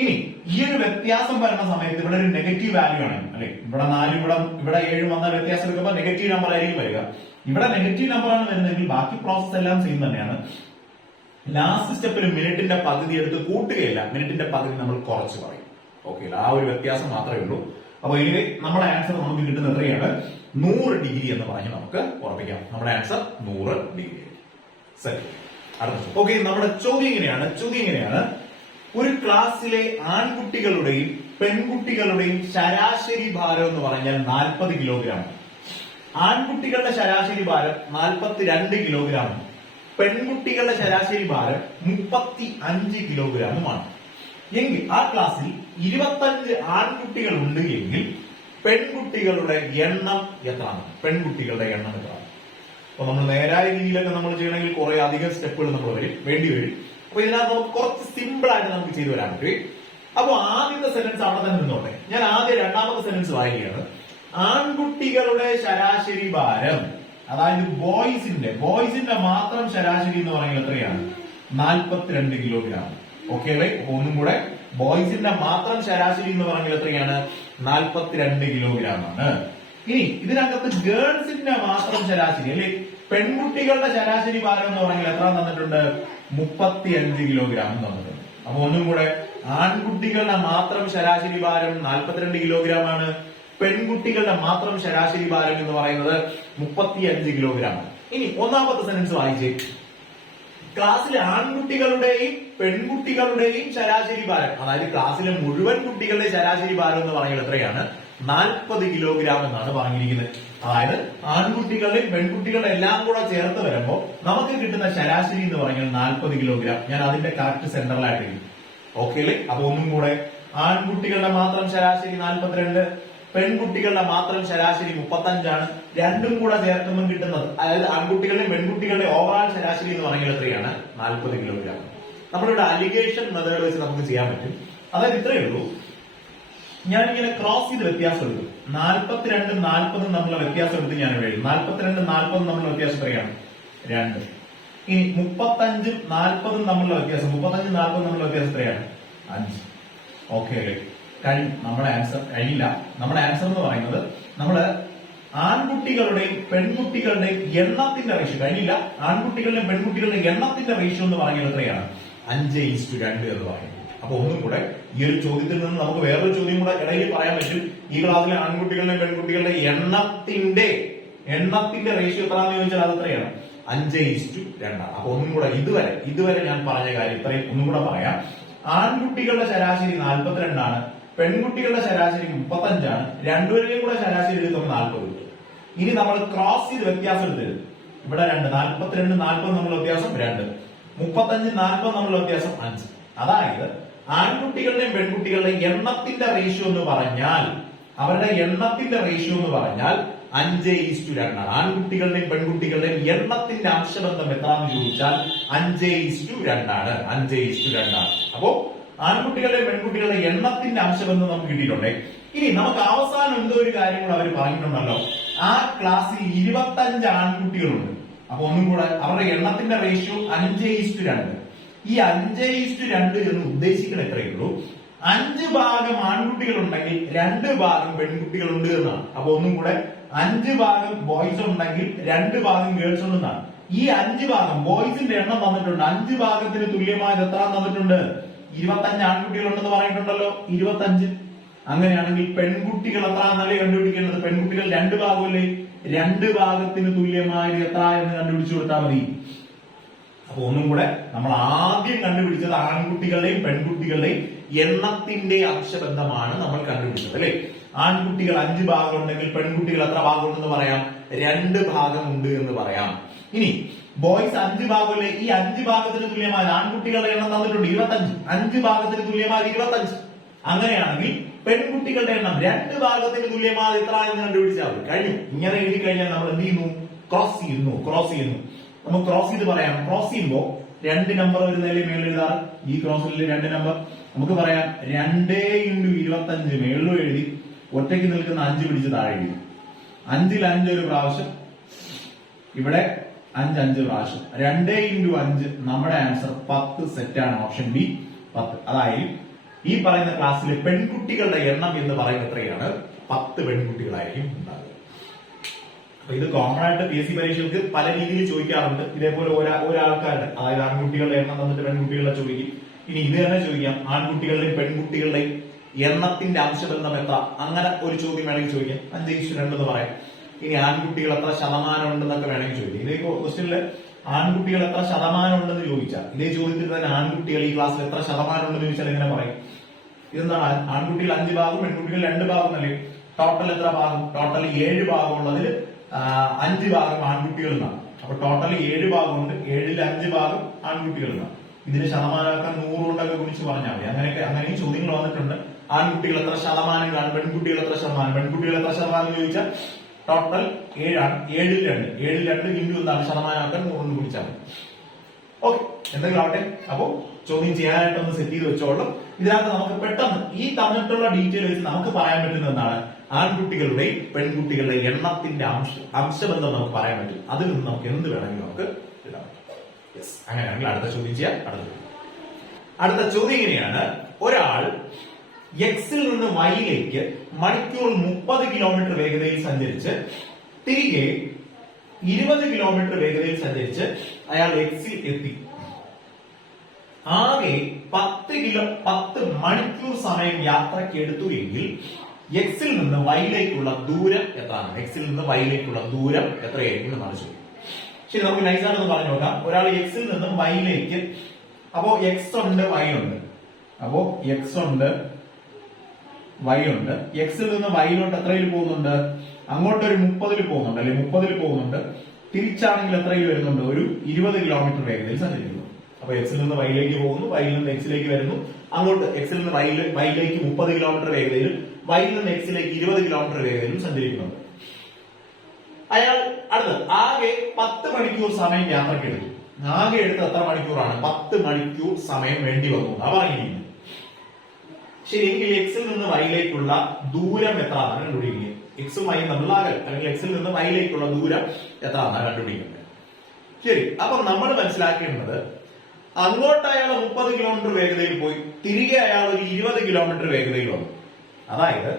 ഇനി ഈ ഒരു വ്യത്യാസം വരുന്ന സമയത്ത് ഇവിടെ ഒരു നെഗറ്റീവ് വാല്യൂ ആണ് അല്ലെ? ഇവിടെ 4 ഇവിടെ 7 വന്ന വ്യത്യാസം എടുക്കുമ്പോൾ നെഗറ്റീവ് നമ്പർ ആയിരിക്കും വരിക. ഇവിടെ നെഗറ്റീവ് നമ്പർ ആണ് വരുന്നതെങ്കിൽ ബാക്കി പ്രോസസ് എല്ലാം സെയിം തന്നെയാണ്. ലാസ്റ്റ് സ്റ്റെപ്പിൽ മിനിറ്റിന്റെ പകുതി എടുത്ത് കൂട്ടുകയില്ല, മിനിറ്റിന്റെ പകുതി നമ്മൾ കുറച്ച് പറയും. ഓക്കെ, ആ ഒരു വ്യത്യാസം മാത്രമേ ഉള്ളൂ. അപ്പൊ ഇനി നമ്മുടെ ആൻസർ നമുക്ക് കിട്ടുന്ന എത്രയാണ്? 100 ഡിഗ്രി എന്ന് പറഞ്ഞ് നമുക്ക് ഉറപ്പിക്കാം. നമ്മുടെ ആൻസർ 100 ഡിഗ്രി. ശരി, ഓക്കെ, നമ്മുടെ ചോദ്യം ഇങ്ങനെയാണ്. ഒരു ക്ലാസ്സിലെ ആൺകുട്ടികളുടെയും പെൺകുട്ടികളുടെയും ശരാശരി ഭാരം എന്ന് പറഞ്ഞാൽ 40 കിലോഗ്രാം. ആൺകുട്ടികളുടെ ശരാശരി ഭാരം 42 കിലോഗ്രാം, പെൺകുട്ടികളുടെ ശരാശരി ഭാരം 35 കിലോഗ്രാമുമാണ്. എങ്കിൽ ആ ക്ലാസ്സിൽ 25 ആൺകുട്ടികൾ ഉണ്ട് എങ്കിൽ പെൺകുട്ടികളുടെ എണ്ണം എത്രയാണ്? അപ്പൊ നമ്മൾ നേരായ രീതിയിലൊക്കെ നമ്മൾ ചെയ്യണമെങ്കിൽ കുറെ അധികം സ്റ്റെപ്പുകൾ നമ്മൾ വേണ്ടി വരും. അപ്പൊ ഇതിനകത്ത് നമുക്ക് കുറച്ച് സിമ്പിൾ ആയിട്ട് നമുക്ക് ചെയ്തു വരാൻ പറ്റും. അപ്പൊ ആദ്യത്തെ സെന്റൻസ് അവിടെ തന്നെ നിന്നോട്ടെ. ഞാൻ ആദ്യം രണ്ടാമത്തെ സെന്റൻസ് വായിക്കുകയാണ്. ആൺകുട്ടികളുടെ ശരാശരി ഭാരം, അതായത് ബോയ്സിന്റെ മാത്രം ശരാശരി എന്ന് പറയുന്നത് എത്രയാണ്? 42 കിലോഗ്രാം. ഓക്കെ അല്ലേ? ഒന്നും കൂടെ, ബോയ്സിന്റെ മാത്രം ശരാശരി എന്ന് പറഞ്ഞാൽ എത്രയാണ്? 42 കിലോഗ്രാം ആണ്. ഇനി ഇതിനകത്ത് ഗേൾസിന്റെ മാത്രം ശരാശരി അല്ലെ, പെൺകുട്ടികളുടെ ശരാശരി ഭാരം എന്ന് പറഞ്ഞാൽ എത്ര തന്നിട്ടുണ്ട്? 35 കിലോഗ്രാം തന്നിട്ടുണ്ട്. അപ്പൊ ഒന്നും കൂടെ, ആൺകുട്ടികളുടെ മാത്രം ശരാശരി ഭാരം 42 കിലോഗ്രാം ആണ്, പെൺകുട്ടികളുടെ മാത്രം ശരാശരി ഭാരം എന്ന് പറയുന്നത് 35 കിലോഗ്രാം. ഇനി ഒന്നാമത്തെ സെന്റൻസ് വായിച്ചേ. ക്ലാസ്സിലെ ആൺകുട്ടികളുടെയും പെൺകുട്ടികളുടെയും ശരാശരി ഭാരം, അതായത് ക്ലാസ്സിലെ മുഴുവൻ കുട്ടികളുടെ ശരാശരി ഭാരം എന്ന് പറയുന്നത് എത്രയാണ്? 40 കിലോഗ്രാം എന്നാണ് പറഞ്ഞിരിക്കുന്നത്. അതായത് ആൺകുട്ടികളുടെയും പെൺകുട്ടികളുടെ എല്ലാം കൂടെ ചേർത്ത് വരുമ്പോൾ നമുക്ക് കിട്ടുന്ന ശരാശരി എന്ന് പറഞ്ഞാൽ 40 കിലോഗ്രാം. ഞാൻ അതിന്റെ കറക്റ്റ് സെന്ററിലായിട്ട് എഴുതി. ഓക്കെ അല്ലേ? അപ്പൊ ഒന്നും കൂടെ, ആൺകുട്ടികളുടെ മാത്രം ശരാശരി 42, പെൺകുട്ടികളുടെ മാത്രം ശരാശരി 35 ആണ്. രണ്ടും കൂടെ ചേർക്കുമ്പോൾ കിട്ടുന്നത്, അതായത് ആൺകുട്ടികളുടെയും പെൺകുട്ടികളുടെ ഓവറാൾ ശരാശരി എന്ന് പറഞ്ഞാൽ എത്രയാണ്? 40 കിലോഗ്രാം. നമ്മളിവിടെ അലിഗേഷൻ മെത്തേഡ് വെച്ച് നമുക്ക് ചെയ്യാൻ പറ്റും. അതായത് ഇത്രയേ ഉള്ളൂ. ഞാനിങ്ങനെ ക്രോസ് ചെയ്ത് വ്യത്യാസം എടുക്കും. 42 40 തമ്മിലുള്ള വ്യത്യാസം എടുത്ത് ഞാൻ എഴുതും. 42 40 തമ്മിലുള്ള വ്യത്യാസം എത്രയാണ്? 2. ഇനി 35 40 തമ്മിലുള്ള വ്യത്യാസം, 35 40 തമ്മിലുള്ള വ്യത്യാസം എത്രയാണ്? 5. ഓക്കെ അല്ലേ? നമ്മുടെ ആൻസർ കഴിഞ്ഞില്ല. നമ്മുടെ ആൻസർ എന്ന് പറയുന്നത് നമ്മള് ആൺകുട്ടികളുടെയും പെൺകുട്ടികളുടെയും എണ്ണത്തിന്റെ റേഷ്യോ കഴിഞ്ഞില്ല. ആൺകുട്ടികളുടെയും പെൺകുട്ടികളുടെയും എണ്ണത്തിന്റെ റേഷ്യോ എന്ന് പറയുന്നത് എത്രയാണ്? 5:2 എന്ന് പറയുന്നത്. അപ്പൊ ഒന്നും കൂടെ ഈ ഒരു ചോദ്യത്തിൽ നിന്ന് നമുക്ക് വേറൊരു ചോദ്യം കൂടെ ഇടയിൽ പറയാൻ പറ്റും. ഈ ക്ലാസ്സിലെ ആൺകുട്ടികളുടെയും പെൺകുട്ടികളുടെ എണ്ണത്തിന്റെ റേഷ്യോ എത്രയാണെന്ന് ചോദിച്ചാൽ അത് എത്രയാണ്? 5:2. അപ്പൊ ഒന്നും കൂടെ ഇതുവരെ ഞാൻ പറഞ്ഞ കാര്യം ഇത്രയും ഒന്നും കൂടെ പറയാം. ആൺകുട്ടികളുടെ ശരാശരി 42 പെൺകുട്ടികളുടെ ശരാശരി 35 രണ്ടുപേരുടെയും കൂടെ ശരാശരി എടുക്കുമ്പോൾ 40 കിട്ടും. ഇനി നമ്മൾ ക്രോസ് ചെയ്ത് വ്യത്യാസം എടുത്തത് ഇവിടെ 2 42 40 തമ്മിലുള്ള വ്യത്യാസം 2 35 40 തമ്മിലുള്ള വ്യത്യാസം 5. അതായത് ആൺകുട്ടികളുടെയും പെൺകുട്ടികളുടെയും എണ്ണത്തിന്റെ റേഷ്യോ എന്ന് പറഞ്ഞാൽ അവരുടെ എണ്ണത്തിന്റെ റേഷ്യോ എന്ന് പറഞ്ഞാൽ 5:2. ആൺകുട്ടികളുടെയും പെൺകുട്ടികളുടെയും എണ്ണത്തിന്റെ അംശബന്ധം എത്രയാണെന്ന് ചോദിച്ചാൽ 5:2. 5:2. അപ്പോ ആൺകുട്ടികളുടെയും പെൺകുട്ടികളുടെ എണ്ണത്തിന്റെ അംശബന്ധം നമുക്ക് കിട്ടിയിട്ടുണ്ട്. ഇനി നമുക്ക് അവസാനം എന്തോ ഒരു കാര്യങ്ങൾ അവർ പറഞ്ഞിട്ടുണ്ടല്ലോ. ആ ക്ലാസ്സിൽ 25 ആൺകുട്ടികളുണ്ട്. അപ്പൊ ഒന്നും കൂടെ അവരുടെ എണ്ണത്തിന്റെ റേഷ്യോ 5:2. ഈ 5:2 എന്ന് ഉദ്ദേശിക്കുന്നത് എത്രയേ ഉള്ളൂ? 5 ഭാഗം ആൺകുട്ടികൾ ഉണ്ടെങ്കിൽ 2 ഭാഗം പെൺകുട്ടികളുണ്ട് എന്നാണ്. അപ്പൊ ഒന്നും കൂടെ 5 ഭാഗം ബോയ്സ് ഉണ്ടെങ്കിൽ 2 ഭാഗം ഗേൾസ് ഉണ്ടെന്നാണ്. ഈ 5 ഭാഗം ബോയ്സിന്റെ എണ്ണം തന്നിട്ടുണ്ട്. 5 ഭാഗത്തിന് തുല്യമായത് എത്ര തന്നിട്ടുണ്ട്? 25 ആൺകുട്ടികളുണ്ടെന്ന് പറഞ്ഞിട്ടുണ്ടല്ലോ. 25. അങ്ങനെയാണെങ്കിൽ പെൺകുട്ടികൾ എത്രയാണെന്നല്ലേ കണ്ടുപിടിക്കേണ്ടത്? പെൺകുട്ടികൾ 2 ഭാഗമല്ലേ? 2 ഭാഗത്തിന് തുല്യമായത് എത്ര എന്ന് കണ്ടുപിടിച്ചു കൊടുത്താൽ മതി. അപ്പൊ ഒന്നും കൂടെ നമ്മൾ ആദ്യം കണ്ടുപിടിച്ചത് ആൺകുട്ടികളുടെയും പെൺകുട്ടികളുടെയും എണ്ണത്തിന്റെ അംശബന്ധമാണ് നമ്മൾ കണ്ടുപിടിച്ചത് അല്ലെ. ആൺകുട്ടികൾ 5 ഭാഗം ഉണ്ടെങ്കിൽ പെൺകുട്ടികൾ എത്ര ഭാഗം ഉണ്ടെന്ന് പറയാം? 2 ഭാഗം ഉണ്ട് എന്ന് പറയാം. ഇനി ബോയ്സ് 5 ഭാഗമല്ലേ? ഈ 5 ഭാഗത്തിന് തുല്യമായ ആൺകുട്ടികളുടെ എണ്ണം തന്നിട്ടുണ്ട് 25. 5 ഭാഗത്തിന് തുല്യമായ 25. അങ്ങനെയാണെങ്കിൽ പെൺകുട്ടികളുടെ എണ്ണം 2 ഭാഗത്തിന് തുല്യമായ എത്ര എന്ന് കണ്ടുപിടിച്ചാൽ മതി. കഴിഞ്ഞു. ഇങ്ങനെ എഴുതി കഴിഞ്ഞാൽ നമ്മൾ എന്ത് ചെയ്യുന്നു? ക്രോസ് ചെയ്യുന്നു. നമുക്ക് ക്രോസ് ചെയ്ത് പറയാം. ക്രോസ് ചെയ്യുമ്പോൾ 2 നമ്പർ വരുന്നതിൽ മേളിൽ എഴുതാറ്. ഈ ക്രോസിൽ 2 നമ്പർ നമുക്ക് പറയാം. 2x25 മേളിലും എഴുതി, ഒറ്റയ്ക്ക് നിൽക്കുന്ന 5 പിടിച്ച് താഴെ എഴുതി. 5ൽ 5 ഒരു പ്രാവശ്യം, ഇവിടെ 5 പ്രാവശ്യം. 2x5 നമ്മുടെ ആൻസർ 10 സെറ്റാണ്. Option B 10. അതായത് ഈ പറയുന്ന ക്ലാസ്സിലെ പെൺകുട്ടികളുടെ എണ്ണം എന്ന് പറയുന്നത് എത്രയാണ്? 10 പെൺകുട്ടികളായിരിക്കും ഉണ്ടാകുക. അപ്പൊ ഇത് കോമൺ ആയിട്ട് PSC പരീക്ഷകൾക്ക് പല രീതിയിൽ ചോദിക്കാറുണ്ട്. ഇതേപോലെ ഒരാൾക്കാരുടെ, അതായത് ആൺകുട്ടികളുടെ എണ്ണം തന്നിട്ട് പെൺകുട്ടികളുടെ ചോദിക്കും. ഇനി ഇത് തന്നെ ചോദിക്കാം, ആൺകുട്ടികളുടെയും പെൺകുട്ടികളുടെയും എണ്ണത്തിന്റെ അംശബന്ധം എത്ര? അങ്ങനെ ഒരു ചോദ്യം വേണമെങ്കിൽ ചോദിക്കാം. 5:2 എന്ന് പറയാം. ഇനി ആൺകുട്ടികൾ എത്ര ശതമാനം ഉണ്ടെന്നൊക്കെ വേണമെങ്കിൽ ചോദിക്കാം. ഇതേ ക്വസ്റ്റ്യനില് ആൺകുട്ടികൾ എത്ര ശതമാനം ഉണ്ടെന്ന് ചോദിച്ചാൽ, ഇതേ ചോദ്യത്തിൽ തന്നെ ആൺകുട്ടികൾ ഈ ക്ലാസ്സിൽ എത്ര ശതമാനം ഉണ്ടെന്ന് ചോദിച്ചാൽ എങ്ങനെ പറയും? ഇതെന്താണ്? ആൺകുട്ടികൾ 5 ഭാഗം, പെൺകുട്ടികൾ 2 ഭാഗം അല്ലേ? ടോട്ടൽ എത്ര ഭാഗം? ടോട്ടൽ 7 ഭാഗം ഉള്ളതിൽ 5 ഭാഗം ആൺകുട്ടികൾ എന്നാണ്. അപ്പൊ ടോട്ടൽ 7 ഭാഗമുണ്ട്. 7ൽ 5 ഭാഗം ആൺകുട്ടികൾ എന്നാണ്. ഇതിന് ശതമാനമാക്കാൻ 100 കൊണ്ടൊക്കെ ഗുണിച്ച് പറഞ്ഞാൽ മതി. അങ്ങനെയും ചോദ്യങ്ങൾ വന്നിട്ടുണ്ട്. ആൺകുട്ടികൾ എത്ര ശതമാനം കാണും, പെൺകുട്ടികൾ എത്ര ശതമാനം, പെൺകുട്ടികൾ എത്ര ശതമാനം ചോദിച്ചാൽ ടോട്ടൽ 7 ആണ്. 7ൽ 2 ഇൻഡു എന്താണ്? ശതമാനമാക്കാൻ 100 കൊണ്ട് ഗുണിച്ചാൽ മതി. ഓക്കെ, എന്തെങ്കിലും ആവട്ടെ. അപ്പോ ചോദ്യം ചെയ്യാനായിട്ടൊന്ന് സെറ്റ് ചെയ്ത് വെച്ചോളൂ. ഇതിനകത്ത് നമുക്ക് പെട്ടെന്ന് ഈ തന്നിട്ടുള്ള ഡീറ്റെയിൽ വെച്ച് നമുക്ക് പറയാൻ പറ്റുന്ന എന്താണ്? ആൺകുട്ടികളുടെയും പെൺകുട്ടികളുടെയും എണ്ണത്തിന്റെ അംശബന്ധം നമുക്ക് പറയാൻ പറ്റും. അതിൽ നിന്ന് നമുക്ക് എന്ത് വേണമെങ്കിലും നമുക്ക് ഇടാൻ പറ്റും. യെസ്, അങ്ങനെയാണെങ്കിൽ അടുത്ത ചോദ്യം ചെയ്യാം. അടുത്ത ചോദ്യം ഇങ്ങനെയാണ്. ഒരാൾ എക്സിൽ നിന്ന് വൈയിലേക്ക് മണിക്കൂറിൽ 30 കിലോമീറ്റർ വേഗതയിൽ സഞ്ചരിച്ച് തിരികെ 20 കിലോമീറ്റർ വേഗതയിൽ സഞ്ചരിച്ച് അയാൾ എക്സിൽ എത്തി. ആകെ 10 മണിക്കൂർ സമയം യാത്രയ്ക്ക് എടുത്തു എങ്കിൽ എക്സിൽ നിന്ന് വൈയിലേക്കുള്ള ദൂരം എത്രയാണ്? എക്സിൽ നിന്ന് വൈയിലേക്കുള്ള ദൂരം എത്രയായിരിക്കും എന്നാണ് ചോദ്യം. ശരി, നമുക്ക് നൈസാണെന്ന് പറഞ്ഞു നോക്കാം. ഒരാൾ എക്സിൽ നിന്നും വൈയിലേക്ക്, അപ്പോ എക്സ് ഉണ്ട്, വൈ ഉണ്ട്. അപ്പോ എക്സ് ഉണ്ട്, വൈ ഉണ്ട്. എക്സിൽ നിന്ന് വൈയിലോട്ട് എത്രയിൽ പോകുന്നുണ്ട്? അങ്ങോട്ട് ഒരു 30ൽ പോകുന്നുണ്ട് അല്ലെ? 30ൽ പോകുന്നുണ്ട്. തിരിച്ചാണെങ്കിൽ എത്രയിൽ വരുന്നുണ്ട്? ഒരു 20 കിലോമീറ്റർ വേഗതയിൽ സഞ്ചരിക്കുന്നു. അപ്പൊ എക്സിൽ നിന്ന് വൈയിലേക്ക് പോകുന്നു, വൈയിൽ നിന്ന് എക്സിലേക്ക് വരുന്നു. അങ്ങോട്ട് എക്സിൽ നിന്ന് വൈയിലേക്ക് 30 കിലോമീറ്റർ വേഗതയിലും വൈയിൽ നിന്ന് എക്സിലേക്ക് 20 കിലോമീറ്റർ വേഗതയിലും സഞ്ചരിക്കുന്നുണ്ട്. അയാൾ അടുത്ത് ആകെ 10 മണിക്കൂർ സമയം യാത്രയ്ക്ക് എടുത്തു. ആകെ എടുത്ത് എത്ര മണിക്കൂറാണ്? 10 മണിക്കൂർ സമയം വേണ്ടി വന്നു എന്നാ പറഞ്ഞിരിക്കുന്നത്. ശരിയെങ്കിൽ എക്സിൽ നിന്ന് വൈയിലേക്കുള്ള ദൂരം എത്രയാണ് കണ്ടുപിടിക്കുക. എക്സും വൈയും തമ്മിലുള്ള അകലം, അല്ലെങ്കിൽ എക്സിൽ നിന്ന് വൈയിലേക്കുള്ള ദൂരം എത്രയാണ് കണ്ടുപിടിക്കുന്നത്. ശരി, അപ്പൊ നമ്മൾ മനസ്സിലാക്കേണ്ടത് അങ്ങോട്ട് അയാൾ 30 കിലോമീറ്റർ വേഗതയിൽ പോയി, തിരികെ അയാൾ ഒരു 20 കിലോമീറ്റർ വേഗതയിൽ വന്നു. അതായത്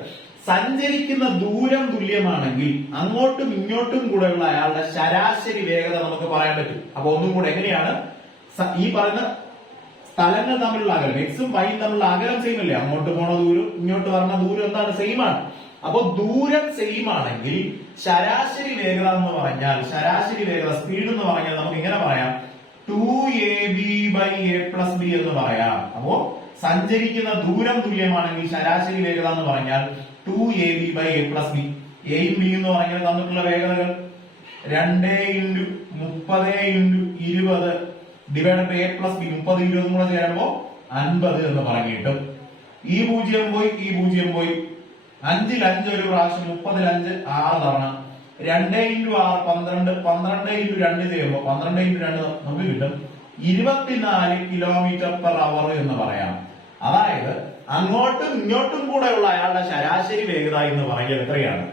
സഞ്ചരിക്കുന്ന ദൂരം തുല്യമാണെങ്കിൽ അങ്ങോട്ടും ഇങ്ങോട്ടും കൂടെയുള്ള അയാളുടെ ശരാശരി വേഗത നമുക്ക് പറയാൻ പറ്റും. അപ്പൊ ഒന്നും കൂടെ എങ്ങനെയാണ് ഈ പറയുന്ന സ്ഥലങ്ങൾ തമ്മിലുള്ള അകലം, എക്സും വൈയും തമ്മിലുള്ള അകലം സെയിം അല്ലേ? അങ്ങോട്ട് പോണ ദൂരം ഇങ്ങോട്ട് പറഞ്ഞ ദൂരം എന്താണ്? സെയിം ആണ്. അപ്പൊ ദൂരം സെയിം ആണെങ്കിൽ ശരാശരി വേഗത എന്ന് പറഞ്ഞാൽ, ശരാശരി വേഗത സ്പീഡ് എന്ന് പറഞ്ഞാൽ നമുക്ക് ഇങ്ങനെ പറയാം, 2ab/a+b എന്ന് പറയാം. അപ്പോ സഞ്ചരിക്കുന്ന ദൂരം തുല്യമാണെങ്കിൽ ശരാശരി വേഗത എന്ന് പറഞ്ഞാൽ 2ab/a+b. എയും ബി എന്ന് പറഞ്ഞാൽ തന്നിട്ടുള്ള വേഗതകൾ 2x30x20 ഡിവൈഡ് ബൈ a+b. 30 20 കൂടെ ചേരുമ്പോ 50 എന്ന് പറഞ്ഞിട്ടും ഈ 0 പോയി ഈ 0 പോയി. 5 ൽ 5 ഒരു പ്രാവശ്യം, 30 ൽ 5 6 തവണ. 2 × 6 12, 12 × 2 ചെയ്യുമ്പോ 12 × 2 നമുക്ക് കിട്ടും 24 km/h എന്ന് പറയാം. അതായത് അങ്ങോട്ടും ഇങ്ങോട്ടും കൂടെയുള്ള അയാളുടെ ശരാശരി വേഗത എന്ന് പറയുന്നത് എത്രയാണ്?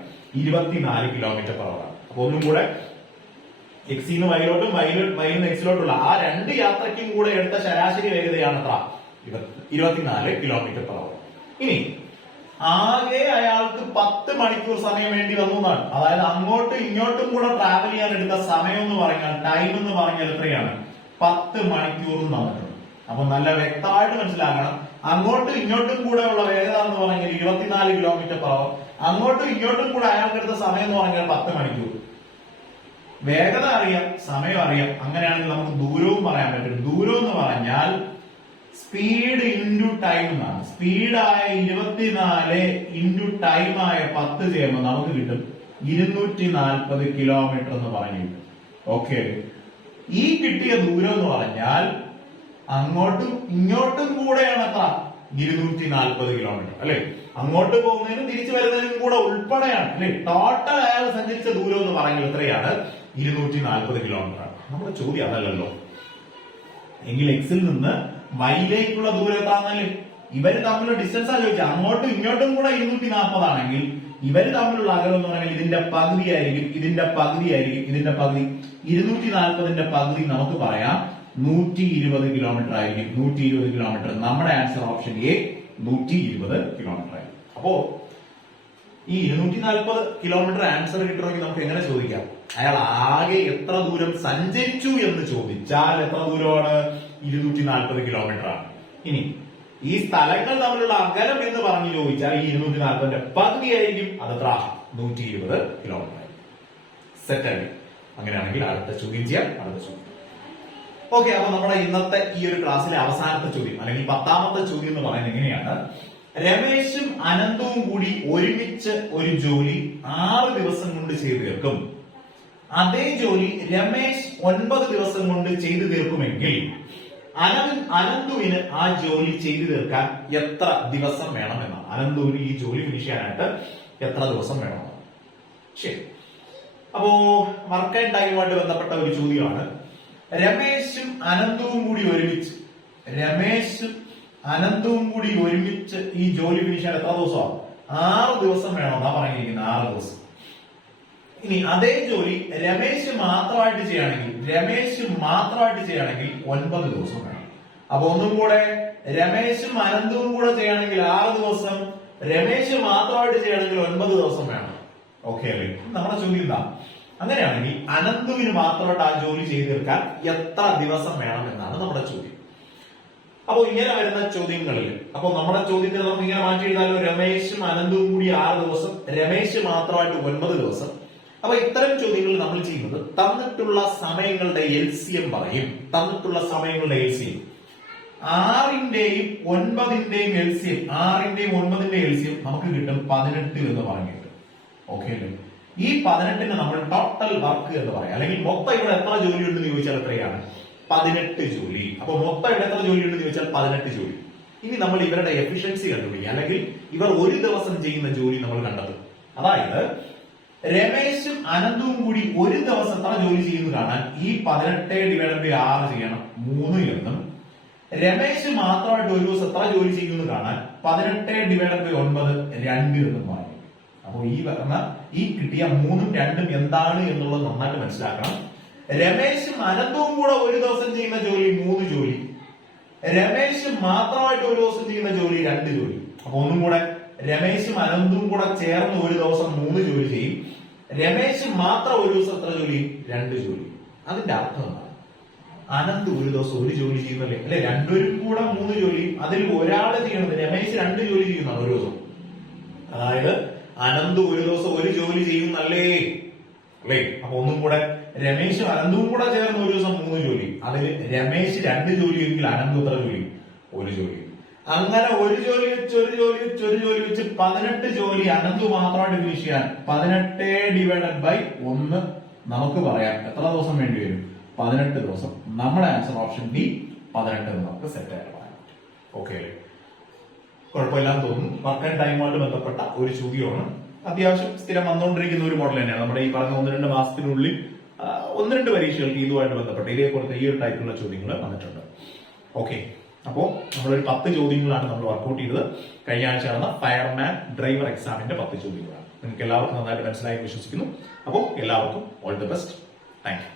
24 km/h. അപ്പൊ ഒന്നും കൂടെ എക്സിന്ന് വൈയിലോട്ടും വൈന്ന് എക്സിലോട്ടുള്ള ആ രണ്ട് യാത്രയ്ക്കും കൂടെ എടുത്ത ശരാശരി വേഗതയാണ് എത്ര? 24 km/h. ഇനി ആകെ അയാൾക്ക് 10 മണിക്കൂർ സമയം വേണ്ടി വന്നു എന്നാണ്. അതായത് അങ്ങോട്ടും ഇങ്ങോട്ടും കൂടെ ട്രാവൽ ചെയ്യാൻ എടുത്ത സമയം എന്ന് പറഞ്ഞാൽ, ടൈം എന്ന് പറഞ്ഞാൽ എത്രയാണ്? 10 മണിക്കൂർ തന്നിട്ടുണ്ട്. അപ്പൊ നല്ല വ്യക്തമായിട്ട് മനസ്സിലാക്കണം, അങ്ങോട്ടും ഇങ്ങോട്ടും കൂടെ ഉള്ള വേഗത എന്ന് പറഞ്ഞാൽ 24 km/h. അങ്ങോട്ടും ഇങ്ങോട്ടും കൂടെ അയാൾക്ക് എടുത്ത സമയം എന്ന് പറഞ്ഞാൽ 10 മണിക്കൂർ. വേഗത അറിയാം, സമയം അറിയാം, അങ്ങനെയാണെങ്കിൽ നമുക്ക് ദൂരവും പറയാൻ പറ്റും. ദൂരം എന്ന് പറഞ്ഞാൽ സ്പീഡ് ഇൻറ്റു ടൈം എന്നാണ്. സ്പീഡായ 24 ഇൻറ്റു ടൈം ആയ 10 ചെയ്യുമ്പോൾ നമുക്ക് കിട്ടും 240 കിലോമീറ്റർ എന്ന് പറഞ്ഞു കിട്ടും. ഓക്കെ, ഈ കിട്ടിയ ദൂരം എന്ന് പറഞ്ഞാൽ അങ്ങോട്ടും ഇങ്ങോട്ടും കൂടെയാണ് എത്ര? 240 കിലോമീറ്റർ അല്ലെ? അങ്ങോട്ട് പോകുന്നതിനും തിരിച്ചു വരുന്നതിനും കൂടെ ഉൾപ്പെടെയാണ് അല്ലെ? ടോട്ടൽ അയാൾ സഞ്ചരിച്ച ദൂരം എന്ന് പറഞ്ഞാൽ എത്രയാണ്? 240 കിലോമീറ്റർ ആണ്. നമ്മുടെ ചോദ്യം അതല്ലല്ലോ. എങ്കിൽ എക്സിൽ നിന്ന് വൈയിലേക്കുള്ള ദൂരം എത്താന്നല്ലേ? ഇവര് തമ്മിലുള്ള ഡിസ്റ്റൻസ് ആണ് ചോദിച്ചത്. അങ്ങോട്ടും ഇങ്ങോട്ടും കൂടെ 240 ആണെങ്കിൽ ഇവര് തമ്മിലുള്ള അകലം എന്ന് പറഞ്ഞാൽ ഇതിന്റെ പകുതി ആയിരിക്കും, ഇതിന്റെ പകുതി ആയിരിക്കും, ഇതിന്റെ പകുതി. 240ന്റെ പകുതി നമുക്ക് പറയാം 120 കിലോമീറ്റർ ആയിരിക്കും. 120 കിലോമീറ്റർ. നമ്മുടെ ആൻസർ ഓപ്ഷൻ എ 120 കിലോമീറ്റർ ആയിരിക്കും. അപ്പോ ഈ 240 കിലോമീറ്റർ ആൻസർ കിട്ടണമെങ്കിൽ നമുക്ക് എങ്ങനെ ചോദിക്കാം? അയാൾ ആകെ എത്ര ദൂരം സഞ്ചരിച്ചു എന്ന് ചോദിച്ചാൽ എത്ര ദൂരമാണ്? 240 കിലോമീറ്റർ ആണ്. ഇനി ഈ സ്ഥലങ്ങൾ തമ്മിലുള്ള അകലം എന്ന് പറഞ്ഞു ചോദിച്ചാൽ ഈ 240ന്റെ പകുതി ആയിരിക്കും. അതെത്ര? 120 കിലോമീറ്റർ ആയിരിക്കും. സെറ്റ് ആയിരിക്കും. അങ്ങനെയാണെങ്കിൽ അടുത്ത ചോദ്യം ചെയ്യാം. അടുത്ത ചോദ്യം. ഓക്കെ, അപ്പൊ നമ്മുടെ ഇന്നത്തെ ഈ ഒരു ക്ലാസ്സിലെ അവസാനത്തെ ചോദ്യം അല്ലെങ്കിൽ 10ാമത്തെ ചോദ്യം എന്ന് പറയുന്നത് എങ്ങനെയാണ്? രമേശും അനന്തവും കൂടി ഒരുമിച്ച് ഒരു ജോലി 6 ദിവസം കൊണ്ട് ചെയ്തു തീർക്കും. അതേ ജോലി രമേശ് 9 ദിവസം കൊണ്ട് ചെയ്തു തീർക്കുമെങ്കിൽ അനന്തുവിന് ആ ജോലി ചെയ്തു തീർക്കാൻ എത്ര ദിവസം വേണമെന്നാണ്. അനന്തുവിന് ഈ ജോലി ഫിനിഷ് ചെയ്യാനായിട്ട് എത്ര ദിവസം വേണമെന്നാണ്. ശരി, അപ്പോ വർക്ക് ആൻഡ് ടൈമുമായിട്ട് ബന്ധപ്പെട്ട ഒരു ചോദ്യമാണ്. രമേശും അനന്തവും കൂടി ഒരുമിച്ച് ഈ ജോലി ഫിനിഷ് ചെയ്യാൻ എത്ര ദിവസമാണ്? 6 ദിവസം വേണമെന്നാ പറഞ്ഞിരിക്കുന്നത്. 6 ദിവസം. ഇനി അതേ ജോലി രമേശ് മാത്രമായിട്ട് ചെയ്യുകയാണെങ്കിൽ 9 ദിവസം വേണം. അപ്പൊ ഒന്നും കൂടെ, രമേശും അനന്തവും കൂടെ ചെയ്യുകയാണെങ്കിൽ 6 ദിവസം, രമേശ് മാത്രമായിട്ട് ചെയ്യുകയാണെങ്കിൽ 9 ദിവസം വേണം. ഓക്കെ അല്ലേ? നമ്മുടെ ചോദ്യം എന്താ? അങ്ങനെയാണെങ്കിൽ അനന്തുവിന് മാത്രമായിട്ട് ആ ജോലി ചെയ്തു തീർക്കാൻ എത്ര ദിവസം വേണം എന്നാണ് നമ്മുടെ ചോദ്യം. അപ്പൊ ഇങ്ങനെ വരുന്ന ചോദ്യങ്ങളിൽ നമ്മുടെ ചോദ്യത്തിന് നമുക്ക് ഇങ്ങനെ മാറ്റി എഴുതാലോ. രമേശും അനന്തവും കൂടി 6 ദിവസം, രമേശ് മാത്രമായിട്ട് 9 ദിവസം. അപ്പൊ ഇത്തരം ചോദ്യങ്ങൾ നമ്മൾ ചെയ്യുന്നത് തന്നിട്ടുള്ള സമയങ്ങളുടെ LCM പറയും. തന്നിട്ടുള്ള സമയങ്ങളുടെ LCM 6ന്റെയും 9ന്റെയും LCM, 6ന്റെയും 9ന്റെയും LCM നമുക്ക് കിട്ടും 18 എന്ന് പറഞ്ഞിട്ട്. ഓക്കെ അല്ലേ? ഈ 18ന് നമ്മൾ ടോട്ടൽ വർക്ക് എന്ന് പറയാം. അല്ലെങ്കിൽ മൊത്തം ഇവിടെ എത്ര ജോലി ഉണ്ടെന്ന് ചോദിച്ചാൽ എത്രയാണ്? 18 ജോലി. അപ്പൊ മൊത്തം ഇവിടെ എത്ര ജോലി ഉണ്ടെന്ന് ചോദിച്ചാൽ 18 ജോലി. ഇനി നമ്മൾ ഇവരുടെ എഫിഷ്യൻസി കണ്ടുപിടിക്കുക, അല്ലെങ്കിൽ ഇവർ ഒരു ദിവസം ചെയ്യുന്ന ജോലി നമ്മൾ കണ്ടെത്തും. അതായത് രമേശും അനന്തവും കൂടി ഒരു ദിവസം എത്ര ജോലി ചെയ്യുന്നു കാണാൻ ഈ 18/6 ചെയ്യണം 3 എന്നും, രമേശ് മാത്രമായിട്ട് ഒരു ദിവസം എത്ര ജോലി ചെയ്യുന്നു കാണാൻ 18/9 2 എന്നും പറയും. അപ്പൊ ഈ കിട്ടിയ 3ഉം 2ഉം എന്താണ് എന്നുള്ളത് നന്നായിട്ട് മനസ്സിലാക്കണം. രമേശും അനന്തവും കൂടെ ഒരു ദിവസം ചെയ്യുന്ന ജോലി 3 ജോലി, രമേശ് മാത്രമായിട്ട് ഒരു ദിവസം ചെയ്യുന്ന ജോലി 2 ജോലി. അപ്പൊ ഒന്നും കൂടെ, രമേശും അനന്തും കൂടെ ചേർന്ന് ഒരു ദിവസം 3 ജോലി ചെയ്യും, രമേശ് മാത്രം ഒരു ദിവസം എത്ര ജോലി ചെയ്യും? 2 ജോലി. അതിന്റെ അർത്ഥം എന്താണ്? അനന്ത് ഒരു ദിവസം 1 ജോലി ചെയ്യുന്നല്ലേ, അല്ലെ? രണ്ടുപേരും കൂടെ 3 ജോലി, അതിൽ ഒരാള് ചെയ്യണത് രമേശ് 2 ജോലി ചെയ്യുന്നതാണ് ഒരു ദിവസം. അതായത് അനന്ത് ഒരു ദിവസം 1 ജോലി ചെയ്യുന്നല്ലേ, അല്ലേ? അപ്പൊ ഒന്നും കൂടെ രമേശും അനന്തും കൂടെ ചേർന്ന് ഒരു ദിവസം 3 ജോലി, അതിൽ രമേശ് 2 ജോലി എങ്കിൽ അനന്ത് എത്ര ജോലി? 1 ജോലി. അങ്ങനെ 1 ജോലി വെച്ച് 1 ജോലി വെച്ച് 1 ജോലി വെച്ച് 18 ജോലി അനന്ത് മാത്രമായിട്ട് ഫിനിഷ് ചെയ്യാൻ 18/1 നമുക്ക് പറയാം എത്ര ദിവസം വേണ്ടി വരും? 18 ദിവസം. നമ്മുടെ ആൻസർ ഓപ്ഷൻ ഡി 18 നമുക്ക് സെറ്റ് ആയിട്ട് പറയാം. ഓക്കെ അല്ലേ? കുഴപ്പമില്ലാന്ന് തോന്നുന്നു. വർക്ക് ആൻഡ് ടൈമുമായിട്ട് ബന്ധപ്പെട്ട ഒരു ചോദ്യമാണ്. അത്യാവശ്യം സ്ഥിരം വന്നുകൊണ്ടിരിക്കുന്ന ഒരു മോഡൽ തന്നെയാണ്. നമ്മുടെ ഈ പറഞ്ഞ 1-2 മാസത്തിനുള്ളിൽ 1-2 പരീക്ഷകൾക്ക് ഇതുമായിട്ട് ബന്ധപ്പെട്ട് ഇതേപോലത്തെ ഈ ഒരു ടൈപ്പിലുള്ള ചോദ്യങ്ങൾ വന്നിട്ടുണ്ട്. ഓക്കെ, അപ്പോ നമ്മളൊരു 10 ചോദ്യങ്ങളാണ് നമ്മൾ വർക്ക്ഔട്ട് ചെയ്തത്. കഴിഞ്ഞ ആഴ്ച നടന്ന ഫയർമാൻ ഡ്രൈവർ എക്സാമിന്റെ 10 ചോദ്യങ്ങളാണ്. നിങ്ങൾക്ക് എല്ലാവർക്കും നന്നായിട്ട് മനസ്സിലായി വിശ്വസിക്കുന്നു. അപ്പോൾ എല്ലാവർക്കും all the best. Thank you.